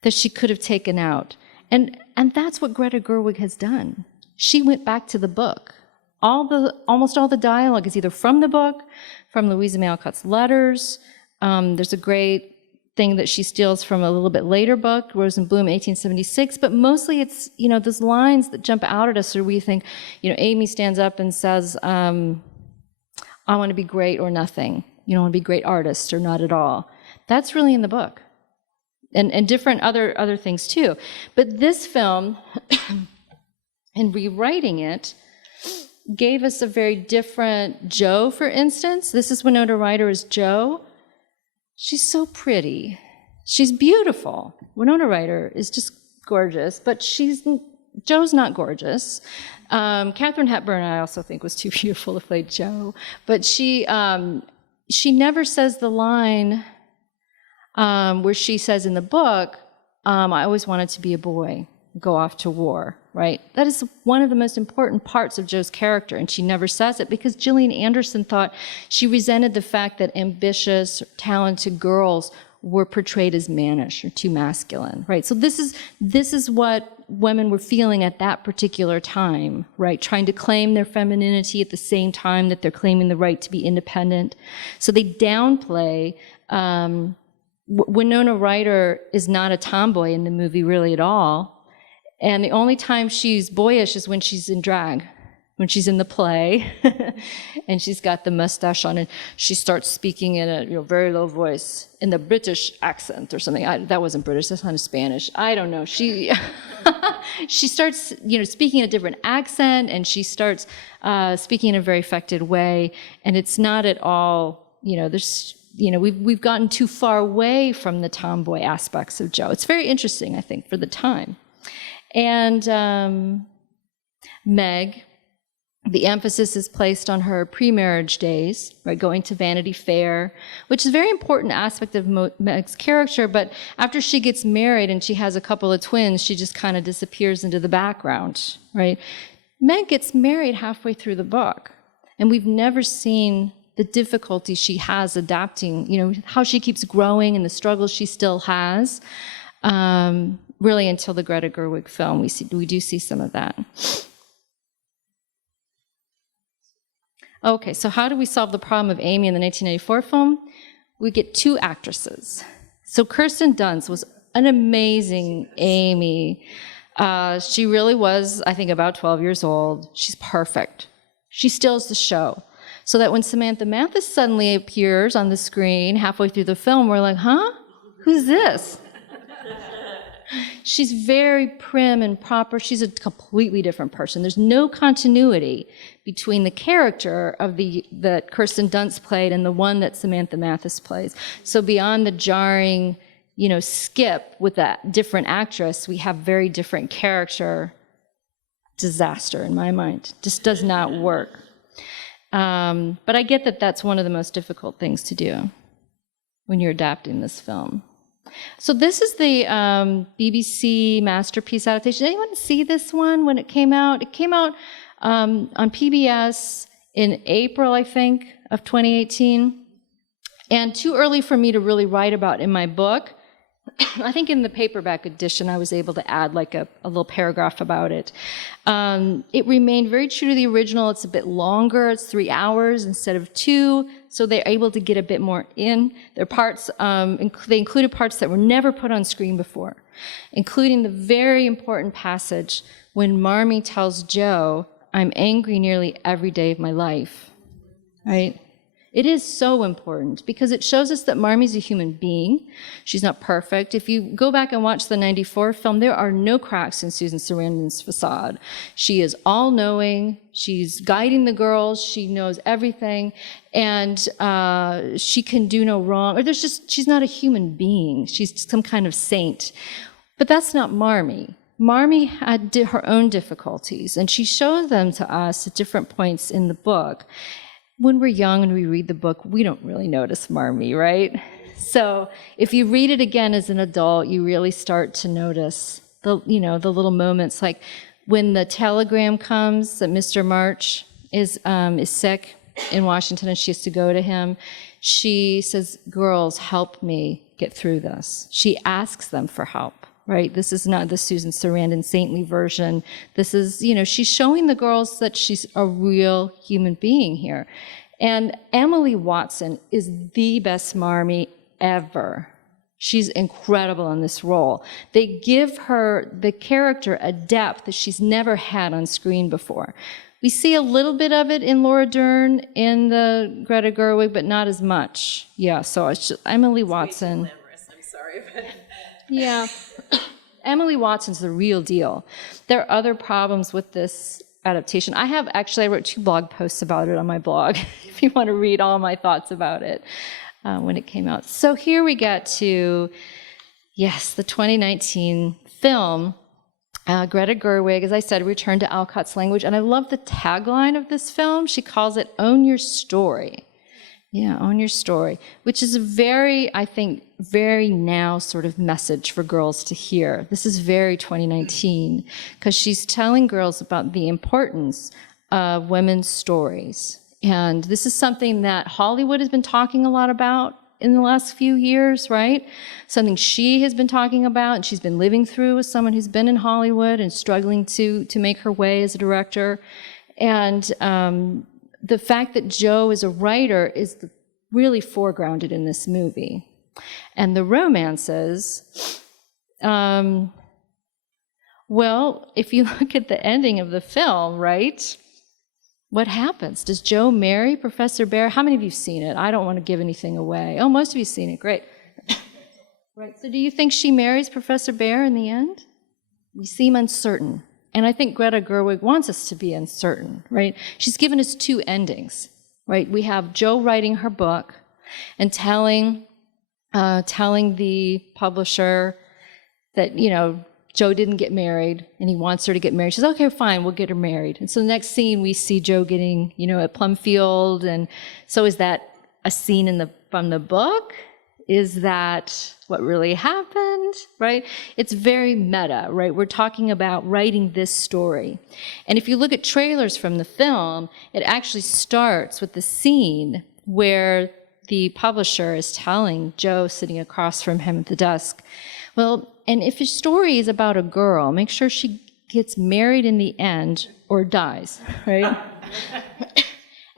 that she could have taken out. And that's what Greta Gerwig has done. She went back to the book. Almost all the dialogue is either from the book, from Louisa May Alcott's letters. There's a great thing that she steals from a little bit later book, Rose and Bloom, 1876, but mostly it's, those lines that jump out at us where we think, Amy stands up and says, I want to be great or nothing. You don't want to be a great artist or not at all. That's really in the book. And different other things too. But this film, in rewriting it, gave us a very different Jo, for instance. This is Winona Ryder as Jo. She's so pretty. She's beautiful. Winona Ryder is just gorgeous, but Jo's not gorgeous. Katharine Hepburn, I also think, was too beautiful to play Jo. But she never says the line where she says in the book, I always wanted to be a boy, go off to war, right? That is one of the most important parts of Jo's character, and she never says it because Gillian Anderson thought she resented the fact that ambitious, talented girls were portrayed as mannish or too masculine, right? So this is what women were feeling at that particular time, right? Trying to claim their femininity at the same time that they're claiming the right to be independent. So they downplay. Winona Ryder is not a tomboy in the movie really at all. And the only time she's boyish is when she's in drag, when she's in the play, and she's got the mustache on, and she starts speaking in a very low voice in the British accent or something. That wasn't British. That's not Spanish. I don't know. She starts speaking in a different accent, and she starts speaking in a very affected way. And it's not at all. We've gotten too far away from the tomboy aspects of Jo. It's very interesting, I think, for the time. And Meg, the emphasis is placed on her pre-marriage days, right, going to Vanity Fair, which is a very important aspect of Meg's character, but after she gets married and she has a couple of twins, she just kind of disappears into the background, right? Meg gets married halfway through the book, and we've never seen the difficulty she has adapting, how she keeps growing and the struggles she still has, really until the Greta Gerwig film. We do see some of that. Okay, so how do we solve the problem of Amy in the 1984 film? We get two actresses. So Kirsten Dunst was an amazing Amy. She really was, I think, about 12 years old. She's perfect. She steals the show. So that when Samantha Mathis suddenly appears on the screen halfway through the film, we're like, huh? Who's this? She's very prim and proper. She's a completely different person. There's no continuity between the character of that Kirsten Dunst played and the one that Samantha Mathis plays. So beyond the jarring, skip with that different actress, we have very different character. Disaster in my mind. Just does not work. But I get that that's one of the most difficult things to do when you're adapting this film. So this is the BBC Masterpiece adaptation. Did anyone see this one when it came out? It came out on PBS in April, I think, of 2018. And too early for me to really write about in my book. I think in the paperback edition, I was able to add like a little paragraph about it. It remained very true to the original. It's a bit longer. It's 3 hours instead of 2. So they're able to get a bit more in. Their parts, they included parts that were never put on screen before, including the very important passage when Marmee tells Jo, "I'm angry nearly every day of my life," right? It is so important because it shows us that Marmie's a human being. She's not perfect. If you go back and watch the 94 film, there are no cracks in Susan Sarandon's facade. She is all-knowing. She's guiding the girls. She knows everything. And she can do no wrong. Or she's not a human being. She's some kind of saint. But that's not Marmie. Marmie had her own difficulties, and she shows them to us at different points in the book. When we're young and we read the book, we don't really notice Marmie, right? So if you read it again as an adult, you really start to notice the little moments, like when the telegram comes that Mr. March is sick in Washington and she has to go to him. She says, "Girls, help me get through this." She asks them for help. Right? This is not the Susan Sarandon saintly version. This is, she's showing the girls that she's a real human being here. And Emily Watson is the best Marmie ever. She's incredible in this role. They give her, the character, a depth that she's never had on screen before. We see a little bit of it in Laura Dern in the Greta Gerwig, but not as much. Yeah, so it's just Emily Watson. Glamorous. I'm sorry, but... Yeah. Emily Watson's the real deal. There are other problems with this adaptation. I wrote 2 blog posts about it on my blog, if you want to read all my thoughts about it when it came out. So here we get to, yes, the 2019 film. Greta Gerwig, as I said, returned to Alcott's language. And I love the tagline of this film. She calls it "Own Your Story." Yeah, own your story, which is a very now sort of message for girls to hear. This is very 2019, because she's telling girls about the importance of women's stories. And this is something that Hollywood has been talking a lot about in the last few years, right? Something she has been talking about and she's been living through as someone who's been in Hollywood and struggling to make her way as a director. And the fact that Jo is a writer is really foregrounded in this movie. And the romances, well, if you look at the ending of the film, right, what happens? Does Jo marry Professor Bear? How many of you have seen it? I don't want to give anything away. Oh, most of you have seen it. Great. Right. So do you think she marries Professor Bear in the end? We seem uncertain. And I think Greta Gerwig wants us to be uncertain, right? She's given us 2 endings, right? We have Jo writing her book and telling the publisher that, Jo didn't get married and he wants her to get married. She says, "Okay, fine, we'll get her married." And so the next scene we see Jo getting, at Plumfield. And so is that a scene from the book? Is that what really happened, right? It's very meta, right? We're talking about writing this story. And if you look at trailers from the film, it actually starts with the scene where the publisher is telling Jo, sitting across from him at the desk, well, and if your story is about a girl, make sure she gets married in the end or dies, right?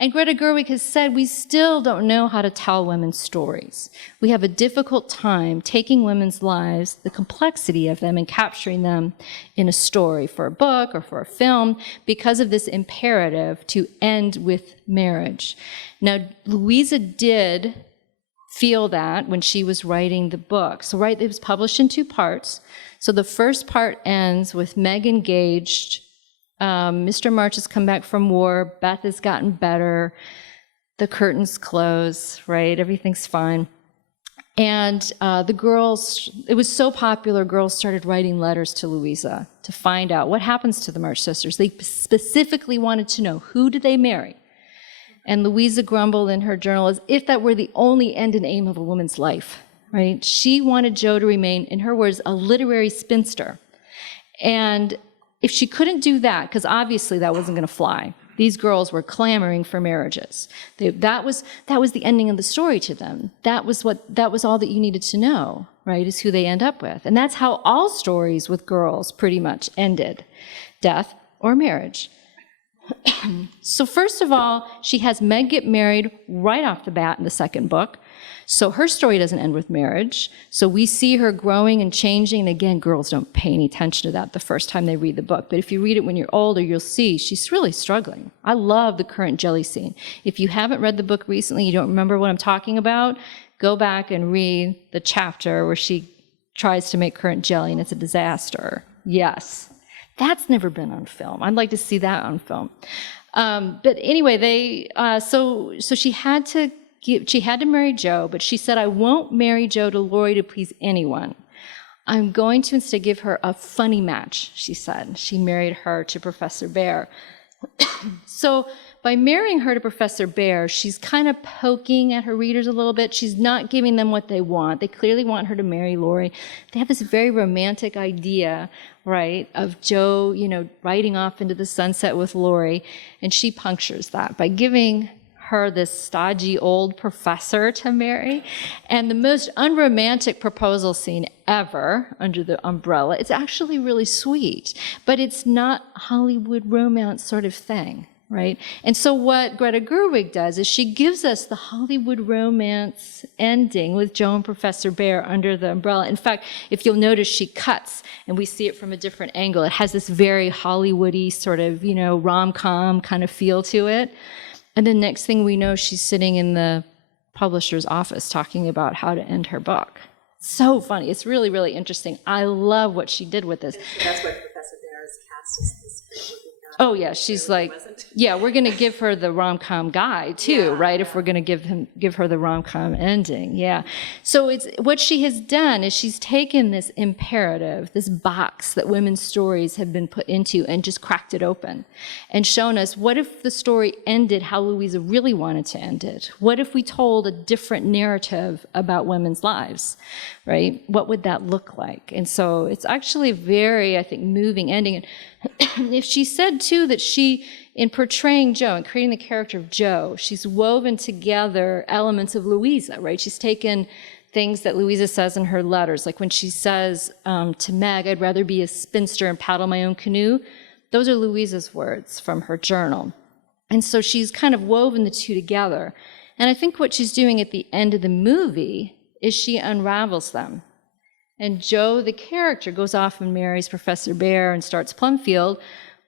And Greta Gerwig has said we still don't know how to tell women's stories. We have a difficult time taking women's lives, the complexity of them, and capturing them in a story for a book or for a film because of this imperative to end with marriage. Now, Louisa did feel that when she was writing the book. So, right, it was published in 2 parts. So the first part ends with Meg engaged. Mr. March has come back from war. Beth has gotten better. The curtains close, right? Everything's fine. And the girls, it was so popular, girls started writing letters to Louisa to find out what happens to the March sisters. They specifically wanted to know, who did they marry? And Louisa grumbled in her journal as if that were the only end and aim of a woman's life, right? She wanted Jo to remain, in her words, a literary spinster. And if she couldn't do that, because obviously that wasn't going to fly, these girls were clamoring for marriages. That was the ending of the story to them. That was all that you needed to know, right, is who they end up with. And that's how all stories with girls pretty much ended, death or marriage. So first of all, she has Meg get married right off the bat in the second book. So her story doesn't end with marriage. So we see her growing and changing. And again, girls don't pay any attention to that the first time they read the book. But if you read it when you're older, you'll see she's really struggling. I love the currant jelly scene. If you haven't read the book recently, you don't remember what I'm talking about, go back and read the chapter where she tries to make currant jelly and it's a disaster. Yes. That's never been on film. I'd like to see that on film. But anyway, so she had to marry Joe, but she said, I won't marry Joe to Laurie to please anyone. I'm going to instead give her a funny match, she said. She married her to Professor Bear. So by marrying her to Professor Bear, she's kind of poking at her readers a little bit. She's not giving them what they want. They clearly want her to marry Laurie. They have this very romantic idea, right, of Joe, riding off into the sunset with Laurie, and she punctures that by giving her this stodgy old professor to marry. And the most unromantic proposal scene ever under the umbrella, it's actually really sweet, but it's not Hollywood romance sort of thing, right? And so what Greta Gerwig does is she gives us the Hollywood romance ending with Joe and Professor Bear under the umbrella. In fact, if you'll notice, she cuts and we see it from a different angle. It has this very Hollywoody sort of, rom-com kind of feel to it. And then next thing we know, she's sitting in the publisher's office talking about how to end her book. So funny. It's really, really interesting. I love what she did with this. That's what Professor Bear is cast as this great-looking guy. Oh, yeah. She's like, yeah, we're going to give her the rom-com guy, too, right? If we're going to give her the rom-com ending. Yeah. So what she has done is she's taken this imperative, this box that women's stories have been put into, and just cracked it open and shown us, what if the story ended how Louisa really wanted to end it? What if we told a different narrative about women's lives, right? What would that look like? And so it's actually a very, I think, moving ending. And if she said, too, that she, in portraying Joe and creating the character of Joe, she's woven together elements of Louisa, right? She's taken things that Louisa says in her letters, like when she says to Meg, I'd rather be a spinster and paddle my own canoe. Those are Louisa's words from her journal. And so she's kind of woven the two together. And I think what she's doing at the end of the movie is she unravels them. And Joe, the character, goes off and marries Professor Bear and starts Plumfield.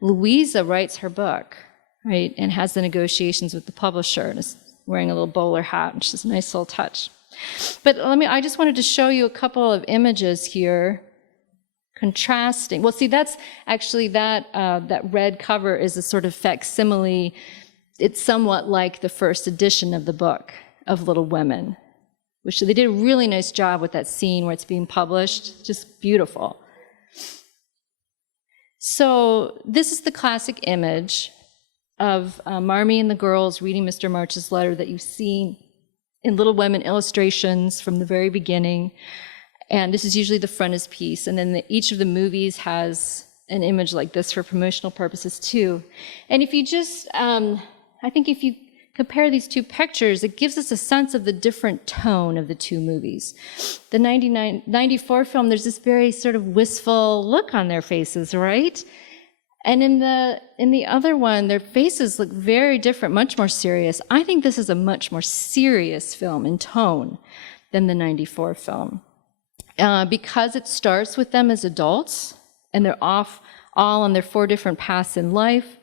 Louisa writes her book, right, and has the negotiations with the publisher and is wearing a little bowler hat, which is a nice little touch. But I just wanted to show you a couple of images here, contrasting. Well, see, that's actually that red cover is a sort of facsimile. It's somewhat like the first edition of the book of Little Women, which they did a really nice job with that scene where it's being published. Just beautiful. So this is the classic image of Marmee and the girls reading Mr. March's letter that you've seen in Little Women illustrations from the very beginning. And this is usually the frontispiece. And then each of the movies has an image like this for promotional purposes too. And if you just, I think if you compare these two pictures, it gives us a sense of the different tone of the two movies. The 94 film, there's this very sort of wistful look on their faces, right? And in the other one, their faces look very different, much more serious. I think this is a much more serious film in tone than the 94 film. Because it starts with them as adults, and they're all on their 4 different paths in life,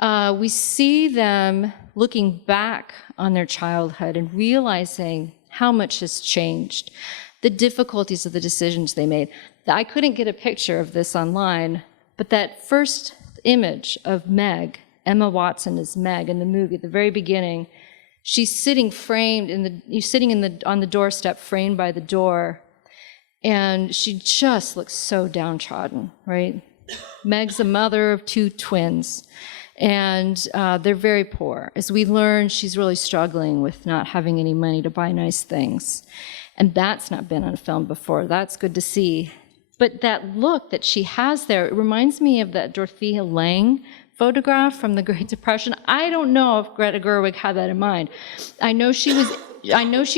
we see them looking back on their childhood and realizing how much has changed, the difficulties of the decisions they made. I couldn't get a picture of this online, but that first image of Meg, Emma Watson as Meg in the movie at the very beginning, she's sitting on the doorstep, framed by the door, and she just looks so downtrodden, right? Meg's a mother of 2 twins. And they're very poor. As we learn, she's really struggling with not having any money to buy nice things. And that's not been on film before. That's good to see. But that look that she has there, it reminds me of that Dorothea Lange photograph from the Great Depression. I don't know if Greta Gerwig had that in mind. I know she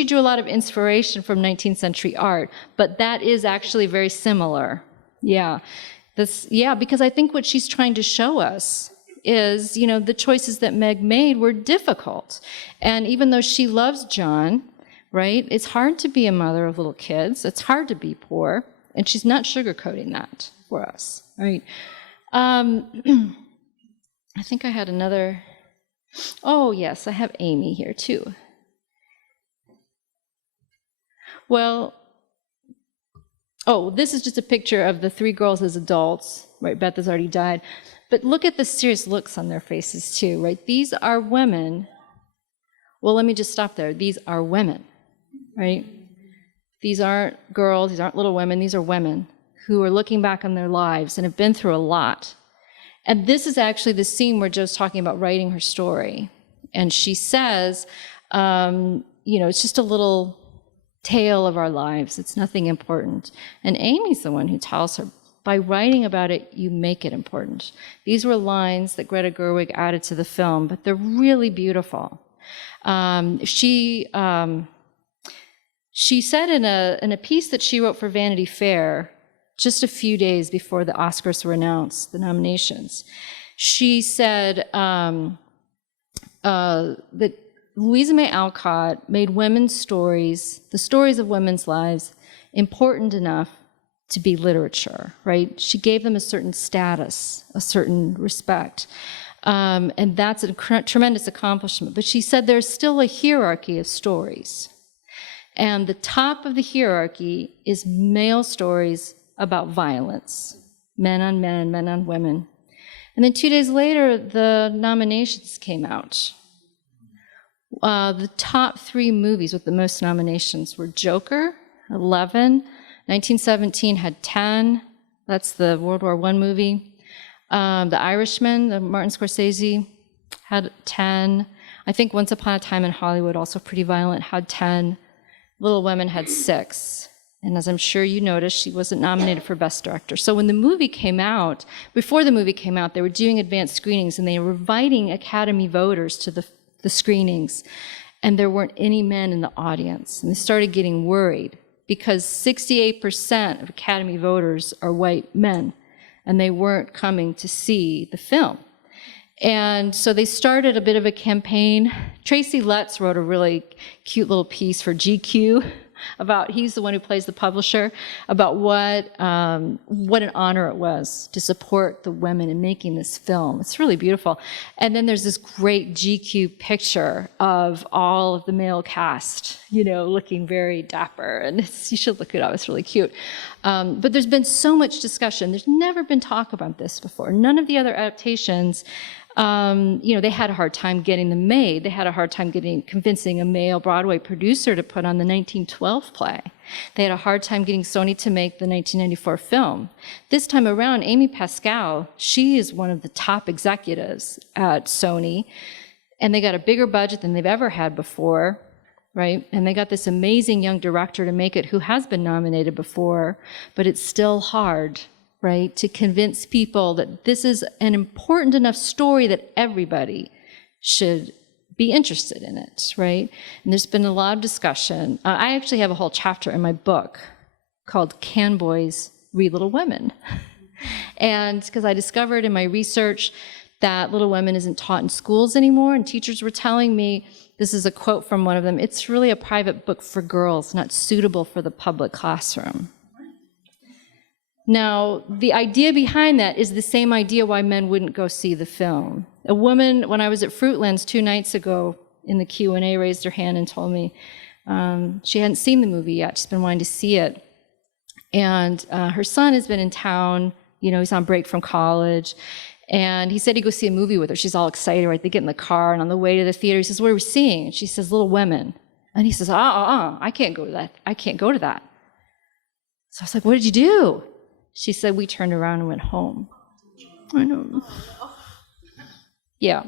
drew a lot of inspiration from 19th century art, but that is actually very similar. Yeah. Because I think what she's trying to show us is, you know, the choices that Meg made were difficult. And even though she loves John, right, it's hard to be a mother of little kids. It's hard to be poor. And she's not sugarcoating that for us, right? I think I had another, oh yes, I have Amy here too. Well, oh, this is just a picture of the three girls as adults, right? Beth has already died. But look at the serious looks on their faces too, right? These are women. Well, let me just stop there. These are women, right? These aren't girls, these aren't little women, these are women who are looking back on their lives and have been through a lot. And this is actually the scene where Jo's talking about writing her story. And she says, you know, it's just a little tale of our lives. It's nothing important. And Amy's the one who tells her, by writing about it, you make it important. These were lines that Greta Gerwig added to the film, but they're really beautiful. She said in a piece that she wrote for Vanity Fair, just a few days before the Oscars were announced, the nominations, she said that Louisa May Alcott made women's stories, the stories of women's lives, important enough to be literature, right? She gave them a certain status, a certain respect. And that's a tremendous accomplishment. But she said there's still a hierarchy of stories. And the top of the hierarchy is male stories about violence, men on men, men on women. And then 2 days later, the nominations came out. The top 3 movies with the most nominations were Joker, 11, 1917 had 10, that's the World War I movie. The Irishman, the Martin Scorsese, had 10. I think Once Upon a Time in Hollywood, also pretty violent, had 10. Little Women had 6. And as I'm sure you noticed, she wasn't nominated for Best Director. So when the movie came out, before the movie came out, they were doing advanced screenings and they were inviting Academy voters to the screenings. And there weren't any men in the audience. And they started getting worried because 68% of Academy voters are white men. And they weren't coming to see the film. And so they started a bit of a campaign. Tracy Letts wrote a really cute little piece for GQ about, he's the one who plays the publisher, about what an honor it was to support the women in making this film. It's really beautiful. And then there's this great GQ picture of all of the male cast, you know, looking very dapper. And you should look it up, it's really cute. But there's been so much discussion. There's never been talk about this before. None of the other adaptations, you know, they had a hard time getting them made. They had a hard time convincing a male Broadway producer to put on the 1912 play. They had a hard time getting Sony to make the 1994 film. This time around, Amy Pascal, she is one of the top executives at Sony, and they got a bigger budget than they've ever had before, right? And they got this amazing young director to make it who has been nominated before, but it's still hard, right, to convince people that this is an important enough story that everybody should be interested in it, right? And there's been a lot of discussion. I actually have a whole chapter in my book called Can Boys Read Little Women? And because I discovered in my research that Little Women isn't taught in schools anymore, and teachers were telling me, this is a quote from one of them, it's really a private book for girls, not suitable for the public classroom. Now, the idea behind that is the same idea why men wouldn't go see the film. A woman, when I was at Fruitlands 2 nights ago in the Q&A, raised her hand and told me she hadn't seen the movie yet. She's been wanting to see it. And her son has been in town, you know, he's on break from college. And he said he'd go see a movie with her. She's all excited, right? They get in the car, and on the way to the theater, he says, what are we seeing? And she says, Little Women. And he says, I can't go to that. I can't go to that. So I was like, what did you do? She said, we turned around and went home. I know. Yeah.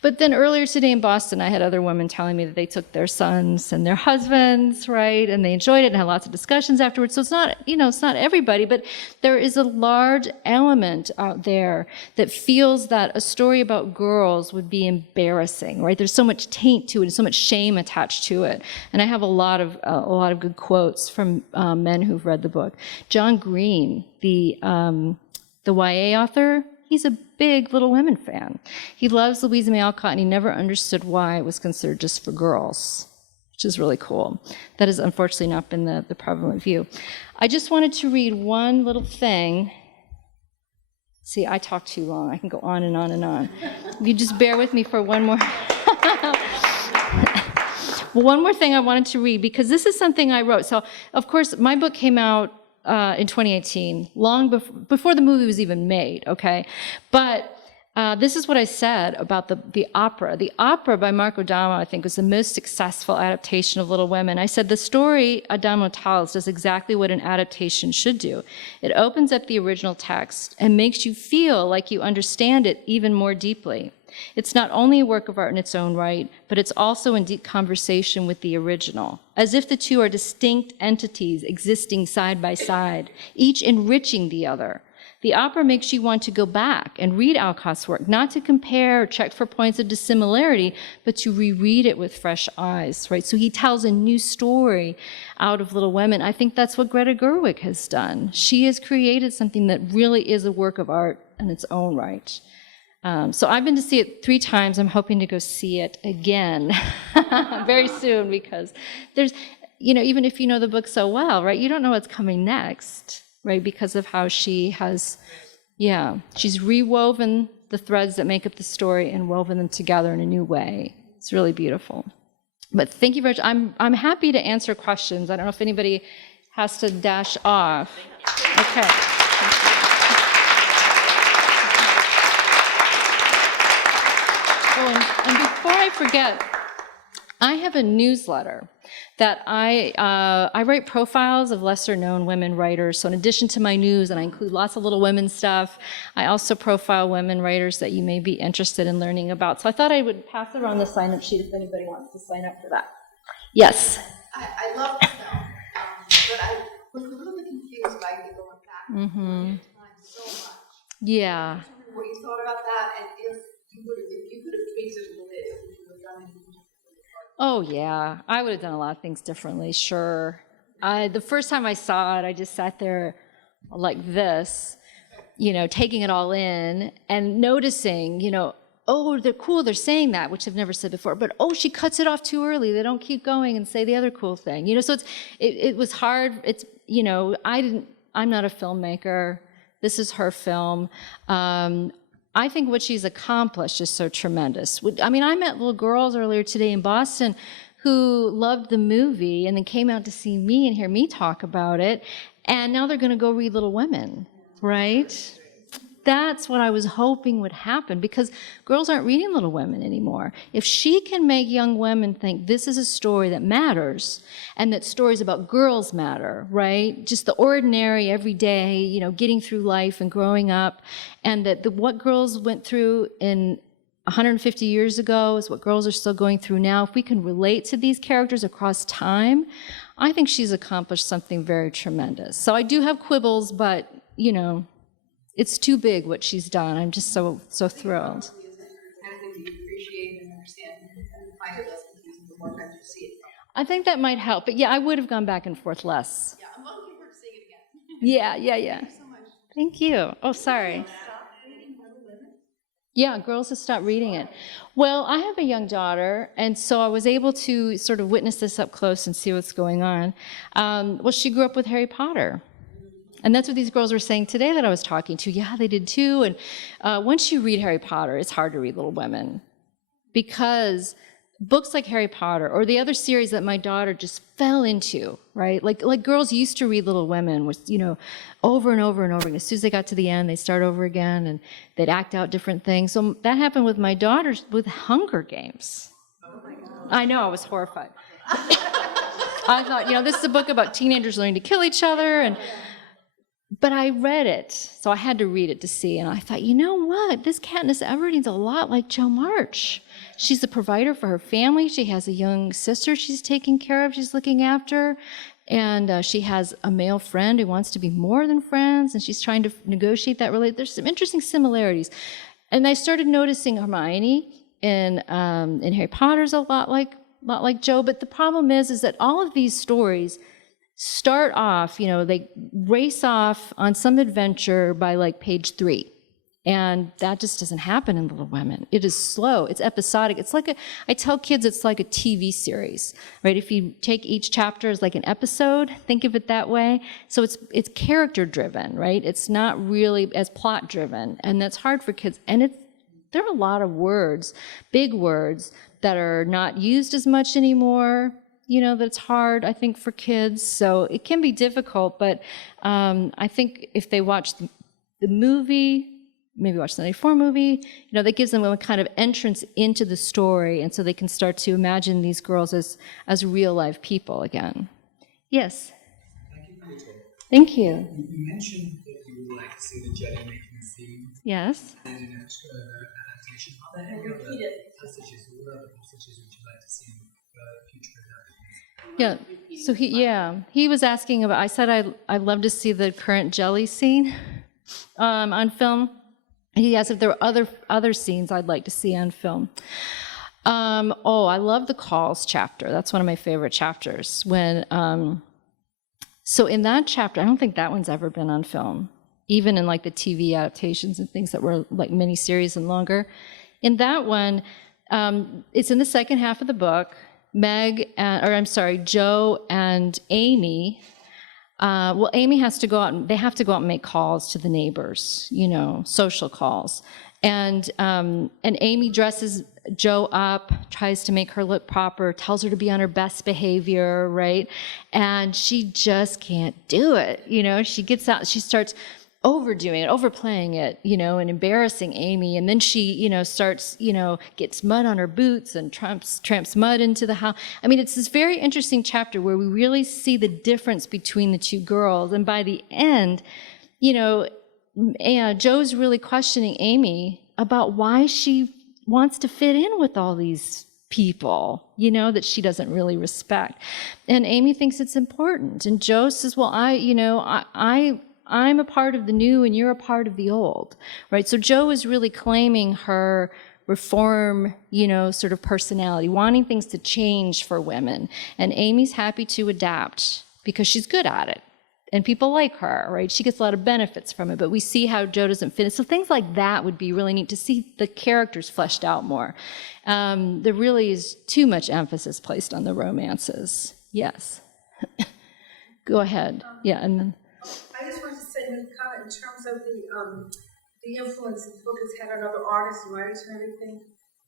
But then earlier today in Boston, I had other women telling me that they took their sons and their husbands, right? And they enjoyed it and had lots of discussions afterwards. So it's not, you know, it's not everybody, but there is a large element out there that feels that a story about girls would be embarrassing, right? There's so much taint to it and so much shame attached to it. And I have a lot of good quotes from men who've read the book. John Green, the YA author, He's a big Little Women fan. He loves Louisa May Alcott, and he never understood why it was considered just for girls, which is really cool. That has unfortunately not been the prevalent view. I just wanted to read one little thing. See, I talk too long. I can go on and on and on. You just bear with me for one more. Well, one more thing I wanted to read, because this is something I wrote. So, of course, my book came out in 2018, long before the movie was even made, okay? But this is what I said about the opera. The opera by Marco Adamo, I think, was the most successful adaptation of Little Women. I said the story Adamo tells does exactly what an adaptation should do. It opens up the original text and makes you feel like you understand it even more deeply. It's not only a work of art in its own right, but it's also in deep conversation with the original, as if the two are distinct entities existing side by side, each enriching the other. The opera makes you want to go back and read Alcott's work, not to compare or check for points of dissimilarity, but to reread it with fresh eyes, right? So he tells a new story out of Little Women. I think that's what Greta Gerwig has done. She has created something that really is a work of art in its own right. So I've been to see it 3 times. I'm hoping to go see it again very soon, because there's, even if you know the book so well, right, you don't know what's coming next, right, because of how she has, she's rewoven the threads that make up the story and woven them together in a new way. It's really beautiful. But thank you very much. I'm happy to answer questions. I don't know if anybody has to dash off. Okay. Oh, and before I forget, I have a newsletter that I write profiles of lesser-known women writers. So in addition to my news, and I include lots of Little Women stuff, I also profile women writers that you may be interested in learning about. So I thought I would pass around the sign-up sheet if anybody wants to sign up for that. Yes? I love the film, but I was a little bit confused by you going back and forth in time so much. Yeah. I was wondering what you thought about that, and if you could have tweaked it a little bit, if you would have done anything differently. Oh, yeah. I would have done a lot of things differently, sure. The first time I saw it, I just sat there like this, taking it all in and noticing, oh, they're cool, they're saying that, which I've never said before, but oh, she cuts it off too early. They don't keep going and say the other cool thing. So it was hard. It's, I'm not a filmmaker. This is her film. I think what she's accomplished is so tremendous. I met little girls earlier today in Boston who loved the movie and then came out to see me and hear me talk about it, and now they're going to go read Little Women, right? That's what I was hoping would happen, because girls aren't reading Little Women anymore. If she can make young women think this is a story that matters, and that stories about girls matter, right? Just the ordinary, everyday, getting through life and growing up, and that what girls went through in 150 years ago is what girls are still going through now. If we can relate to these characters across time, I think she's accomplished something very tremendous. So I do have quibbles, but, it's too big what she's done. I'm just so thrilled. I think you appreciate and understand and find it less confusing the more times you see it. I think that might help. But yeah, I would have gone back and forth less. Yeah, I'm looking forward to seeing it again. Yeah. Thank you so much. Thank you. Oh, sorry. Yeah, girls have stopped reading it. Well, I have a young daughter, and so I was able to sort of witness this up close and see what's going on. Well, she grew up with Harry Potter. And that's what these girls were saying today that I was talking to. Yeah, they did too. And once you read Harry Potter, it's hard to read Little Women, because books like Harry Potter or the other series that my daughter just fell into, right? Like girls used to read Little Women with, over and over and over again. As soon as they got to the end, they start over again and they'd act out different things. So that happened with my daughters with Hunger Games. Oh my God. I know, I was horrified. I thought, this is a book about teenagers learning to kill each other, but I read it, so I had to read it to see, and I thought, you know what? This Katniss Everdeen's a lot like Jo March. She's a provider for her family. She has a young sister she's taking care of, she's looking after, and she has a male friend who wants to be more than friends, and she's trying to negotiate that relationship. There's some interesting similarities. And I started noticing Hermione in Harry Potter's a lot like Jo, but the problem is that all of these stories start off, they race off on some adventure by like page 3. And that just doesn't happen in Little Women. It is slow, it's episodic. It's like I tell kids it's like a TV series, right? If you take each chapter as like an episode, think of it that way. So it's character driven, right? It's not really as plot driven. And that's hard for kids. And there are a lot of words, big words, that are not used as much anymore. That's hard, I think, for kids. So it can be difficult, but I think if they watch the movie, maybe watch the 94 movie, that gives them a kind of entrance into the story, and so they can start to imagine these girls as real life people again. Yes? Thank you for your talk. Thank you. You mentioned that you would like to see the jelly making scene Yes? and in adaptation. Are there any other passages or other passages which you'd like to see in future adaptations? Yeah. So he was asking about, I said I'd love to see the current jelly scene on film. He asked if there were other scenes I'd like to see on film. I love the calls chapter. That's one of my favorite chapters. So in that chapter, I don't think that one's ever been on film, even in like the TV adaptations and things that were like miniseries and longer. In that one, it's in the second half of the book. Joe and Amy. Amy has to go out, they have to go out and make calls to the neighbors, social calls. And Amy dresses Joe up, tries to make her look proper, tells her to be on her best behavior, right? And she just can't do it, She gets out, she starts overdoing it, overplaying it, and embarrassing Amy. And then she, starts, gets mud on her boots and tramps mud into the house. I mean, it's this very interesting chapter where we really see the difference between the two girls. And by the end, Joe's really questioning Amy about why she wants to fit in with all these people, that she doesn't really respect. And Amy thinks it's important. And Joe says, well, I'm a part of the new and you're a part of the old, right? So Joe is really claiming her reform, sort of personality, wanting things to change for women. And Amy's happy to adapt because she's good at it. And people like her, right? She gets a lot of benefits from it, but we see how Joe doesn't fit. So things like that would be really neat to see the characters fleshed out more. There really is too much emphasis placed on the romances. Yes. Go ahead. Yeah, and then... I just wanted to say a comment in terms of the influence the book has had on other artists and writers and everything.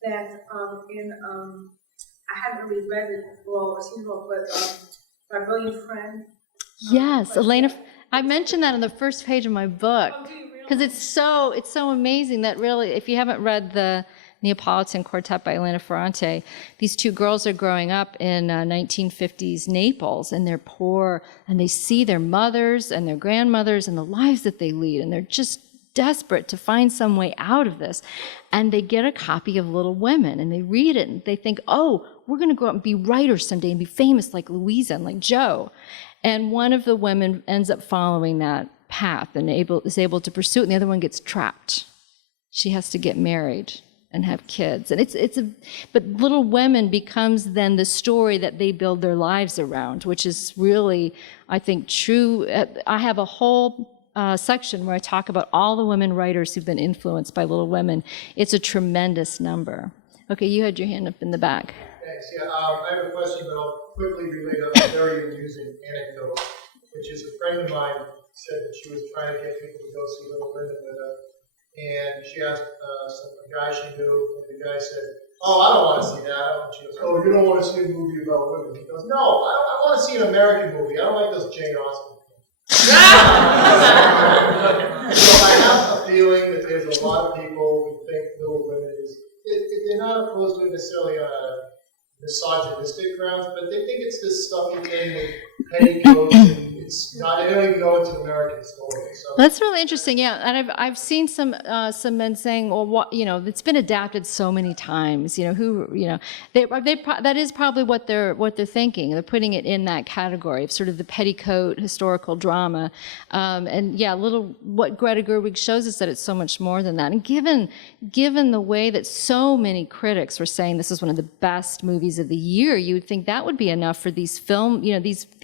That I hadn't really read it all or seen it all, but my brilliant friend. Yes, Elena. I mentioned that on the first page of my book because it's so amazing that really, if you haven't read the Neapolitan Quartet by Elena Ferrante, these two girls are growing up in 1950s Naples, and they're poor, and they see their mothers and their grandmothers and the lives that they lead, and they're just desperate to find some way out of this. And they get a copy of Little Women, and they read it, and they think, oh, we're going to grow up and be writers someday and be famous like Louisa and like Joe. And one of the women ends up following that path and is able to pursue it, and the other one gets trapped. She has to get married and have kids. And but Little Women becomes then the story that they build their lives around, which is really, I think, true. I have a whole section where I talk about all the women writers who've been influenced by Little Women. It's a tremendous number. Okay, you had your hand up in the back. Thanks. Yeah, I have a question, but I'll quickly relate a very amusing anecdote, which is a friend of mine said that she was trying to get people to go see Little Women with her, and she asked a guy she knew, and the guy said, "Oh, I don't want to see that." And she goes, "Oh, you don't want to see a movie about women?" He goes, "No, I want to see an American movie. I don't like those Jane Austen films." So I have a feeling that there's a lot of people who think Little Women is, they're not opposed to it necessarily on a misogynistic grounds, but they think it's this stuffy thing with petticoats, and it's not, they don't even know it's an American story. So. That's really interesting, yeah. And I've seen some men saying, well, what, it's been adapted so many times. That is probably what they're thinking. They're putting it in that category of sort of the petticoat historical drama. And yeah, what Greta Gerwig shows us that it's so much more than that. And given the way that so many critics were saying this is one of the best movies of the year, you would think that would be enough for these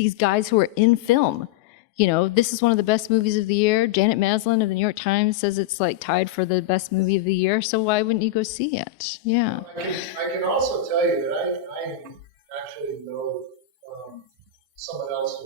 these guys who are in film, you know, this is one of the best movies of the year. Janet Maslin of the New York Times says it's like tied for the best movie of the year. So why wouldn't you go see it? Yeah. I can also tell you that I actually know someone else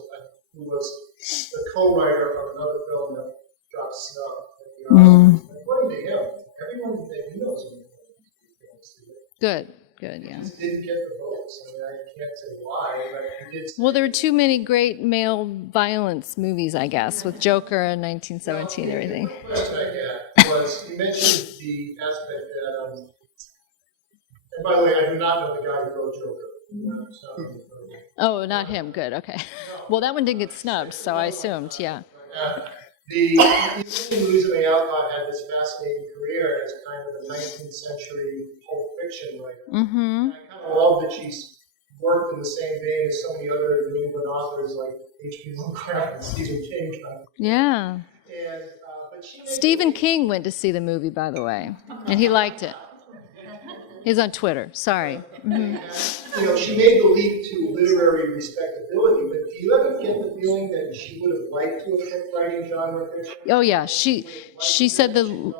who was the co-writer of another film that got snubbed at the Oscars. According to him, everyone that he knows in the film Good, yeah. just didn't get the votes. I mean, I can't say why, but he did. Well, there were too many great male violence movies, I guess, with Joker and 1917 and everything. The question I had was, you mentioned the aspect that, and by the way, I do not know the guy who wrote Joker. Oh, not him. Good. Okay. Well, that one didn't get snubbed, so I assumed. Yeah. You mentioned Louisa May Alcott had this fascinating career as kind of a 19th century Pulp Fiction writer. Mm-hmm. And I kind of love that she's worked in the same vein as so many other New England authors like H.P. Lovecraft and Stephen King. Yeah. And, but she Stephen King went to see the movie, by the way, and he liked it. He's on Twitter. Sorry. Mm-hmm. You know, she made the leap to literary respectability, but do you ever get the feeling that she would have liked to have kept writing genre fiction? Oh yeah, she said the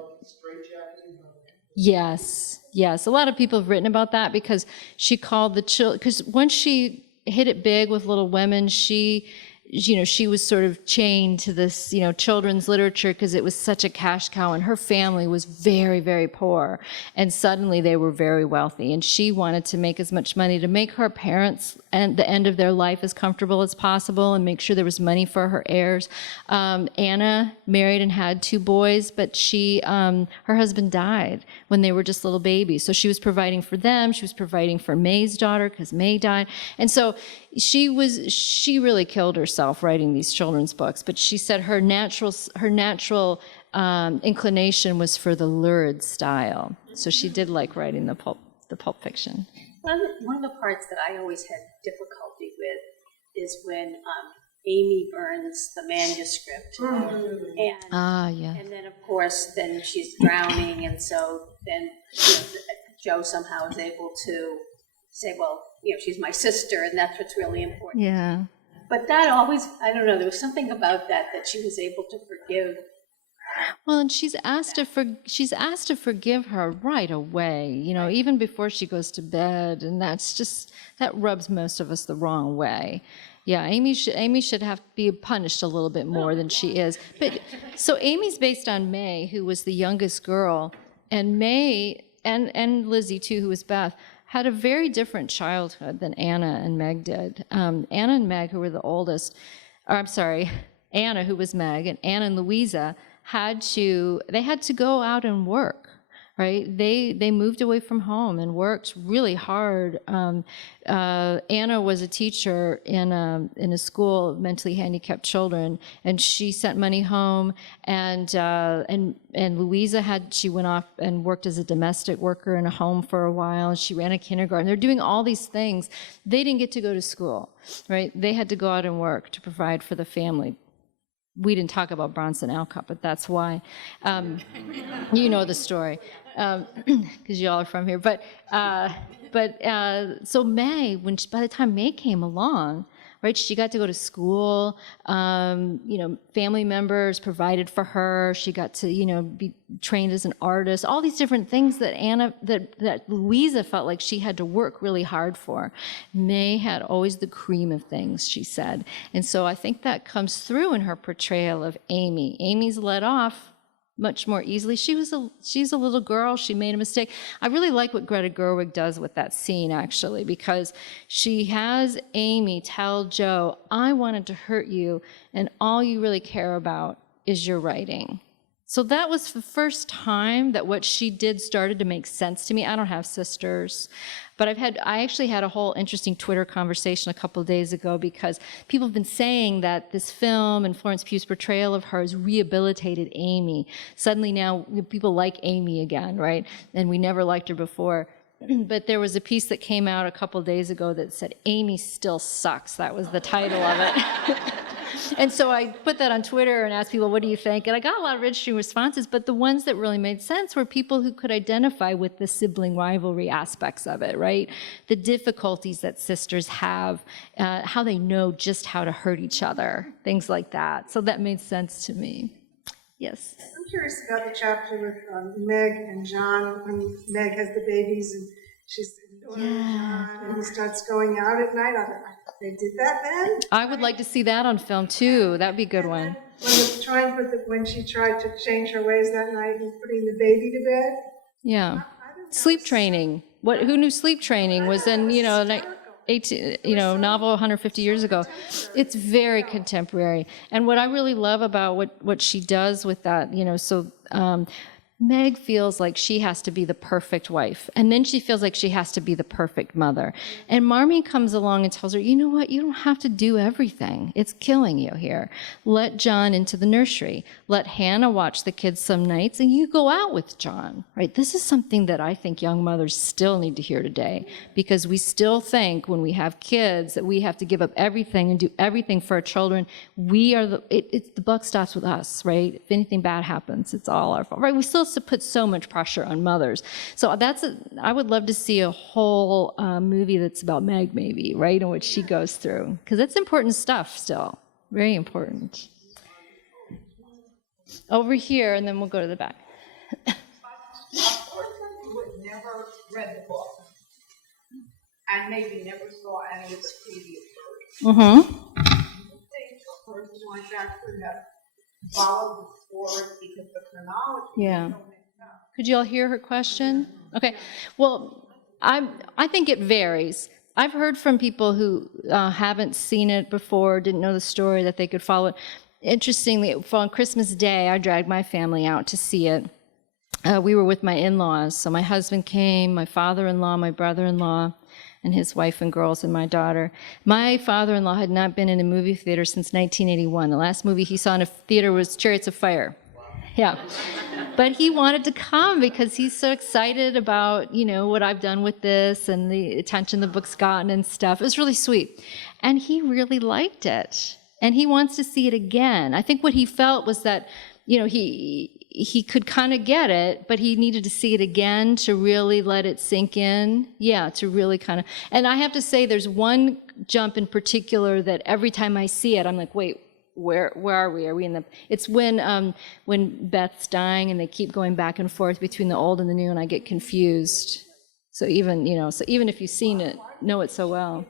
yes. A lot of people have written about that because she called the children, because when she hit it big with Little Women, she was sort of chained to this, children's literature because it was such a cash cow, and her family was very, very poor. And suddenly they were very wealthy, and she wanted to make as much money to make her parents and the end of their life as comfortable as possible and make sure there was money for her heirs. Anna married and had 2 boys, but her husband died when they were just little babies. So she was providing for them. She was providing for May's daughter because May died. And so she really killed herself writing these children's books, but she said her natural inclination was for the lurid style. So she did like writing the pulp fiction. One of the parts that I always had difficulty with is when Amy burns the manuscript, and then of course then she's drowning, and so then Joe somehow is able to say, well, she's my sister, and that's what's really important. Yeah. But that always, I don't know, there was something about that she was able to forgive. Well, and she's asked to forgive her right away, even before she goes to bed, and that rubs most of us the wrong way. Yeah, Amy should have to be punished a little bit more than she is. But so Amy's based on May, who was the youngest girl, and May and Lizzie too, who was Beth, had a very different childhood than Anna and Meg did. Anna and Meg, who were the oldest, Anna, who was Meg, and Anna and Louisa had to go out and work, right? They moved away from home and worked really hard. Anna was a teacher in a school of mentally handicapped children, and she sent money home. And Louisa she went off and worked as a domestic worker in a home for a while. And she ran a kindergarten. They're doing all these things. They didn't get to go to school, right? They had to go out and work to provide for the family. We didn't talk about Bronson Alcott, but that's why. You know the story, because y'all are from here. But so May, by the time May came along, right, she got to go to school. Family members provided for her. She got to, be trained as an artist. All these different things that Louisa felt like she had to work really hard for. May had always the cream of things, she said. And so I think that comes through in her portrayal of Amy. Amy's let off much more easily. She's a little girl. She made a mistake. I really like what Greta Gerwig does with that scene, actually, because she has Amy tell Joe, I wanted to hurt you, and all you really care about is your writing. So that was the first time that what she did started to make sense to me. I don't have sisters, but I actually had a whole interesting Twitter conversation a couple of days ago because people have been saying that this film and Florence Pugh's portrayal of her has rehabilitated Amy. Suddenly now people like Amy again, right? And we never liked her before. But there was a piece that came out a couple of days ago that said, Amy still sucks. That was the title of it. And so I put that on Twitter and asked people, what do you think? And I got a lot of interesting responses, but the ones that really made sense were people who could identify with the sibling rivalry aspects of it, right? The difficulties that sisters have, how they know just how to hurt each other, things like that. So that made sense to me. Yes. I'm curious about the chapter with Meg and John, when Meg has the babies and she's ignoring John and he starts going out at night. They did that then? I would like to see that on film too. That'd be a good one. When she tried to change her ways that night and putting the baby to bed. Yeah. Sleep training. Who knew sleep training was in, novel 150 years ago. It's very contemporary. And what I really love about what she does with that, Meg feels like she has to be the perfect wife. And then she feels like she has to be the perfect mother. And Marmee comes along and tells her, you know what? You don't have to do everything. It's killing you here. Let John into the nursery. Let Hannah watch the kids some nights and you go out with John, right? This is something that I think young mothers still need to hear today, because we still think when we have kids that we have to give up everything and do everything for our children. The buck stops with us, right? If anything bad happens, it's all our fault, right? We still put so much pressure on mothers. So I would love to see a whole movie that's about Meg, maybe, right, in which she goes through, because it's important stuff still, very important. Over here, and then we'll go to the back. Who had never read the book and maybe never saw any of the previous versions. Think a person like that could have followed the story because the chronology. Yeah. Could you all hear her question? Okay. Well, I think it varies. I've heard from people who haven't seen it before, didn't know the story, that they could follow it. Interestingly, on Christmas Day, I dragged my family out to see it. We were with my in-laws. So my husband came, my father-in-law, my brother-in-law, and his wife and girls and my daughter. My father-in-law had not been in a movie theater since 1981. The last movie he saw in a theater was Chariots of Fire. Yeah. But he wanted to come because he's so excited about, what I've done with this and the attention the book's gotten and stuff. It was really sweet. And he really liked it. And he wants to see it again. I think what he felt was that, he could kind of get it, but he needed to see it again to really let it sink in. Yeah, to really kind of. And I have to say, there's one jump in particular that every time I see it, I'm like, wait, where are we? Are we in the? It's when Beth's dying and they keep going back and forth between the old and the new, and I get confused. So even if you've seen it, know it so well.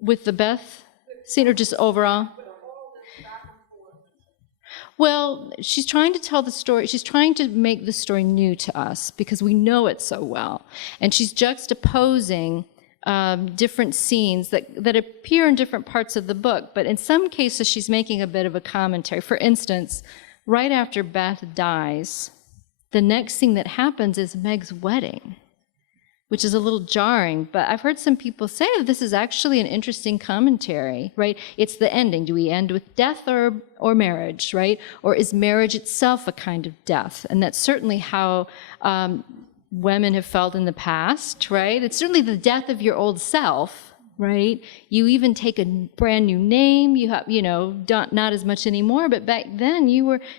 With the Beth scene, or just overall? Well, she's trying to tell the story. She's trying to make the story new to us because we know it so well. And she's juxtaposing different scenes that appear in different parts of the book. But in some cases, she's making a bit of a commentary. For instance, right after Beth dies, the next thing that happens is Meg's wedding, which is a little jarring, but I've heard some people say that this is actually an interesting commentary, right? It's the ending. Do we end with death or marriage, right? Or is marriage itself a kind of death? And that's certainly how women have felt in the past, right? It's certainly the death of your old self, right? You even take a brand new name. You have, not as much anymore, but back then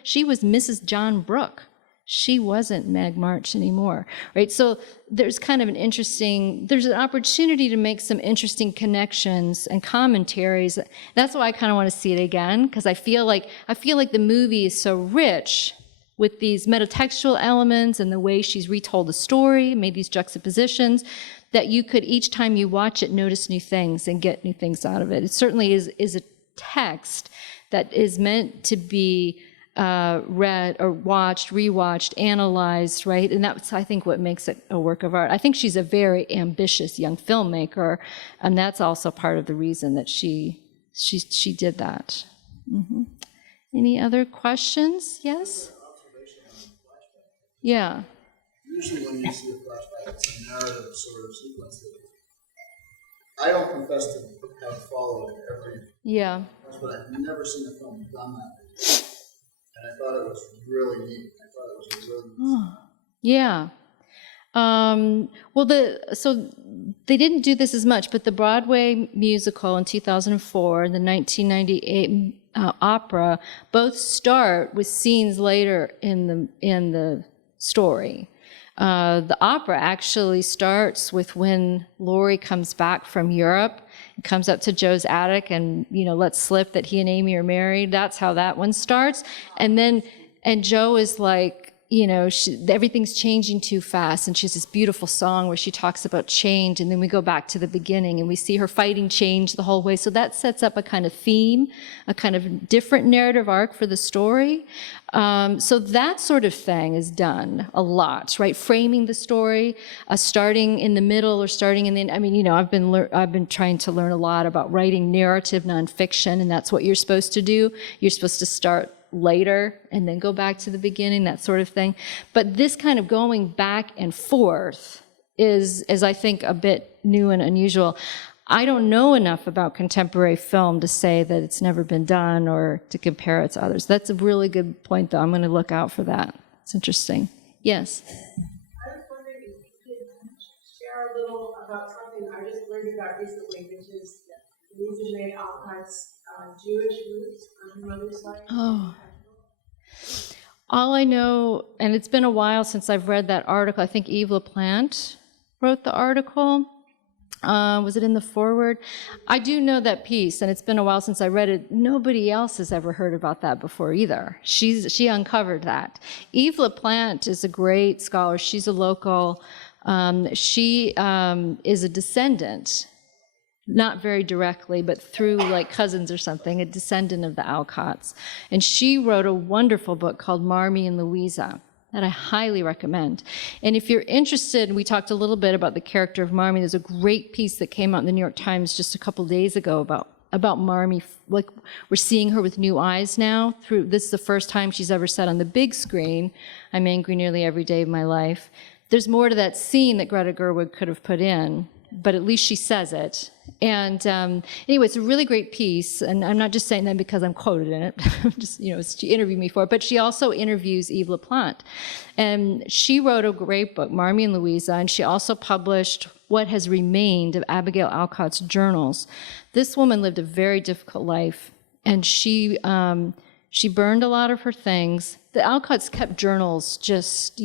she was Mrs. John Brooke. She wasn't Meg March anymore, right? So there's kind of there's an opportunity to make some interesting connections and commentaries. That's why I kind of want to see it again, because I feel like the movie is so rich with these metatextual elements and the way she's retold the story, made these juxtapositions, that you could, each time you watch it, notice new things and get new things out of it. It certainly is a text that is meant to be read or watched, rewatched, analyzed, right? And that's, I think, what makes it a work of art. I think she's a very ambitious young filmmaker, and that's also part of the reason that she did that. Mm-hmm. Any other questions? Yes? Yeah. Usually when you see a flashback, it's a narrative sort of sequence. I don't confess to have followed every flashback, but I've never seen a film done that. And I thought it was really neat. I thought it was a really neat. Yeah. So they didn't do this as much, but the Broadway musical in 2004 and the 1998 opera both start with scenes later in the story. The opera actually starts with when Laurie comes back from Europe, comes up to Joe's attic and, lets slip that he and Amy are married. That's how that one starts. And Joe is like, everything's changing too fast. And she has this beautiful song where she talks about change. And then we go back to the beginning and we see her fighting change the whole way. So that sets up a kind of theme, a kind of different narrative arc for the story. So that sort of thing is done a lot, right? Framing the story, starting in the middle or starting in the end. I mean, I've been trying to learn a lot about writing narrative nonfiction, and that's what you're supposed to do. You're supposed to start later and then go back to the beginning, that sort of thing. But this kind of going back and forth is I think, a bit new and unusual. I don't know enough about contemporary film to say that it's never been done or to compare it to others. That's a really good point, though. I'm going to look out for that. It's interesting. Yes? I was wondering if you could share a little about something I just learned about recently, which is Louisa Alcott's Jewish roots on her mother's side. Oh. All I know, and it's been a while since I've read that article, I think Yves LaPlante wrote the article. Was it in the foreword? I do know that piece, and it's been a while since I read it. Nobody else has ever heard about that before either. She uncovered that. Yves LaPlante is a great scholar. She's a local. She is a descendant, not very directly, but through like cousins or something, a descendant of the Alcotts. And she wrote a wonderful book called Marmee and Louisa that I highly recommend. And if you're interested, we talked a little bit about the character of Marmee. There's a great piece that came out in the New York Times just a couple days ago about Marmee. Like, we're seeing her with new eyes now. This is the first time she's ever said on the big screen, "I'm angry nearly every day of my life." There's more to that scene that Greta Gerwig could have put in, but at least she says it. And anyway, it's a really great piece, and I'm not just saying that because I'm quoted in it. Just, she interviewed me for it, but she also interviews Yves LaPlante. And she wrote a great book, Marmee and Louisa, and she also published what has remained of Abigail Alcott's journals. This woman lived a very difficult life, and she burned a lot of her things. The Alcotts kept journals just,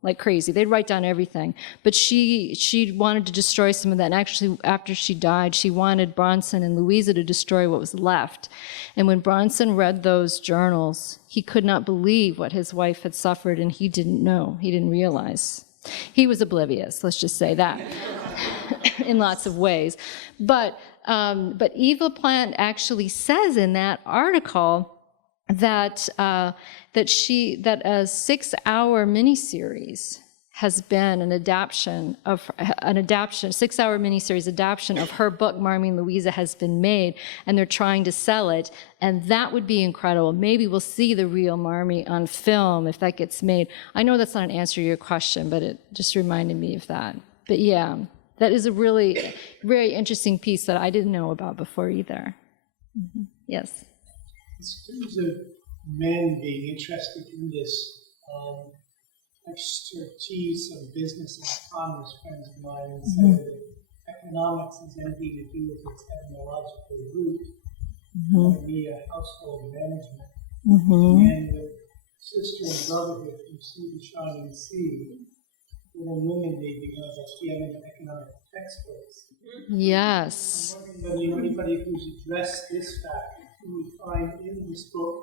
like crazy. They'd write down everything. But she wanted to destroy some of that. And actually, after she died, she wanted Bronson and Louisa to destroy what was left. And when Bronson read those journals, he could not believe what his wife had suffered, and he didn't know. He didn't realize. He was oblivious, let's just say that, in lots of ways. But Yves LaPlante actually says in that article that a 6-hour miniseries has been an adaptation, 6-hour miniseries adaptation of her book, Marmee and Louisa, has been made, and they're trying to sell it, and that would be incredible. Maybe we'll see the real Marmee on film if that gets made. I know that's not an answer to your question, but it just reminded me of that. But yeah, that is a really very interesting piece that I didn't know about before either. Mm-hmm. Yes? In terms of men being interested in this, I've sort of teased some business and commerce friends of mine and said that economics has anything to do with its etymological root, to be a household management. And the sister and brotherhood from Sea to Shining Sea, little women may be one of the feminine economic textbooks. Yes. I'm wondering whether anybody who's addressed this fact, who we find in this book,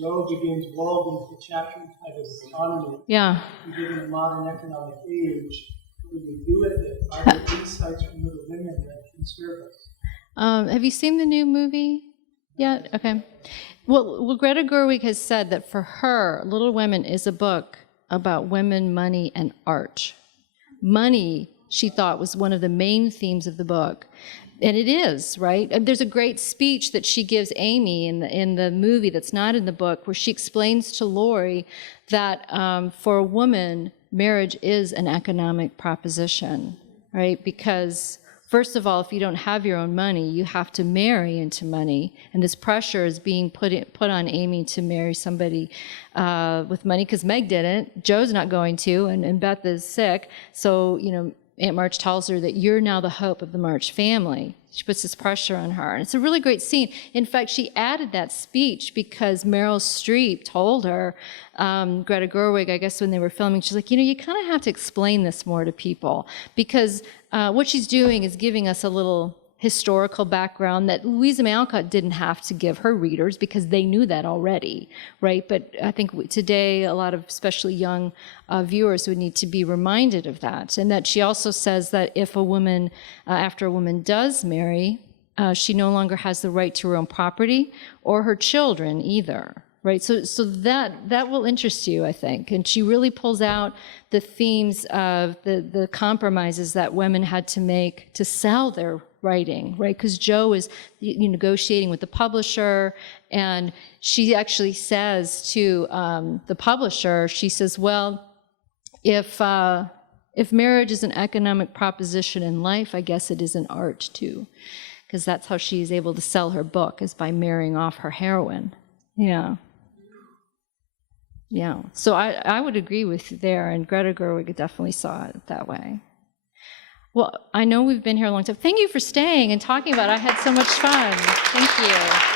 Thoreau begins Walden with the chapter entitled Economy. Yeah. Given the modern economic age, what do we do with it? Are there insights from Little Women that can serve us? Have you seen the new movie yet? Okay. Well, Greta Gerwig has said that for her, Little Women is a book about women, money, and art. Money, she thought, was one of the main themes of the book. And it is, right? And there's a great speech that she gives Amy in the movie that's not in the book, where she explains to Laurie that for a woman, marriage is an economic proposition, right? Because first of all, if you don't have your own money, you have to marry into money. And this pressure is being put on Amy to marry somebody with money, because Meg didn't. Joe's not going to, and Beth is sick. So, you know, Aunt March tells her that you're now the hope of the March family. She puts this pressure on her. And it's a really great scene. In fact, she added that speech because Meryl Streep told her, Greta Gerwig, I guess when they were filming, she's like, you know, you kind of have to explain this more to people, because what she's doing is giving us a little historical background that Louisa May Alcott didn't have to give her readers because they knew that already, right? But I think today a lot of especially young viewers would need to be reminded of that. And that she also says that if a woman, after a woman does marry, she no longer has the right to her own property or her children either. Right, so that will interest you, I think. And she really pulls out the themes of the compromises that women had to make to sell their writing, right? Because Jo is negotiating with the publisher, and she actually says to the publisher, she says, well, if marriage is an economic proposition in life, I guess it is in art too, because that's how she's able to sell her book, is by marrying off her heroine. Yeah. Yeah, so I would agree with you there, and Greta Gerwig definitely saw it that way. Well, I know we've been here a long time. Thank you for staying and talking about it. I had so much fun. Thank you.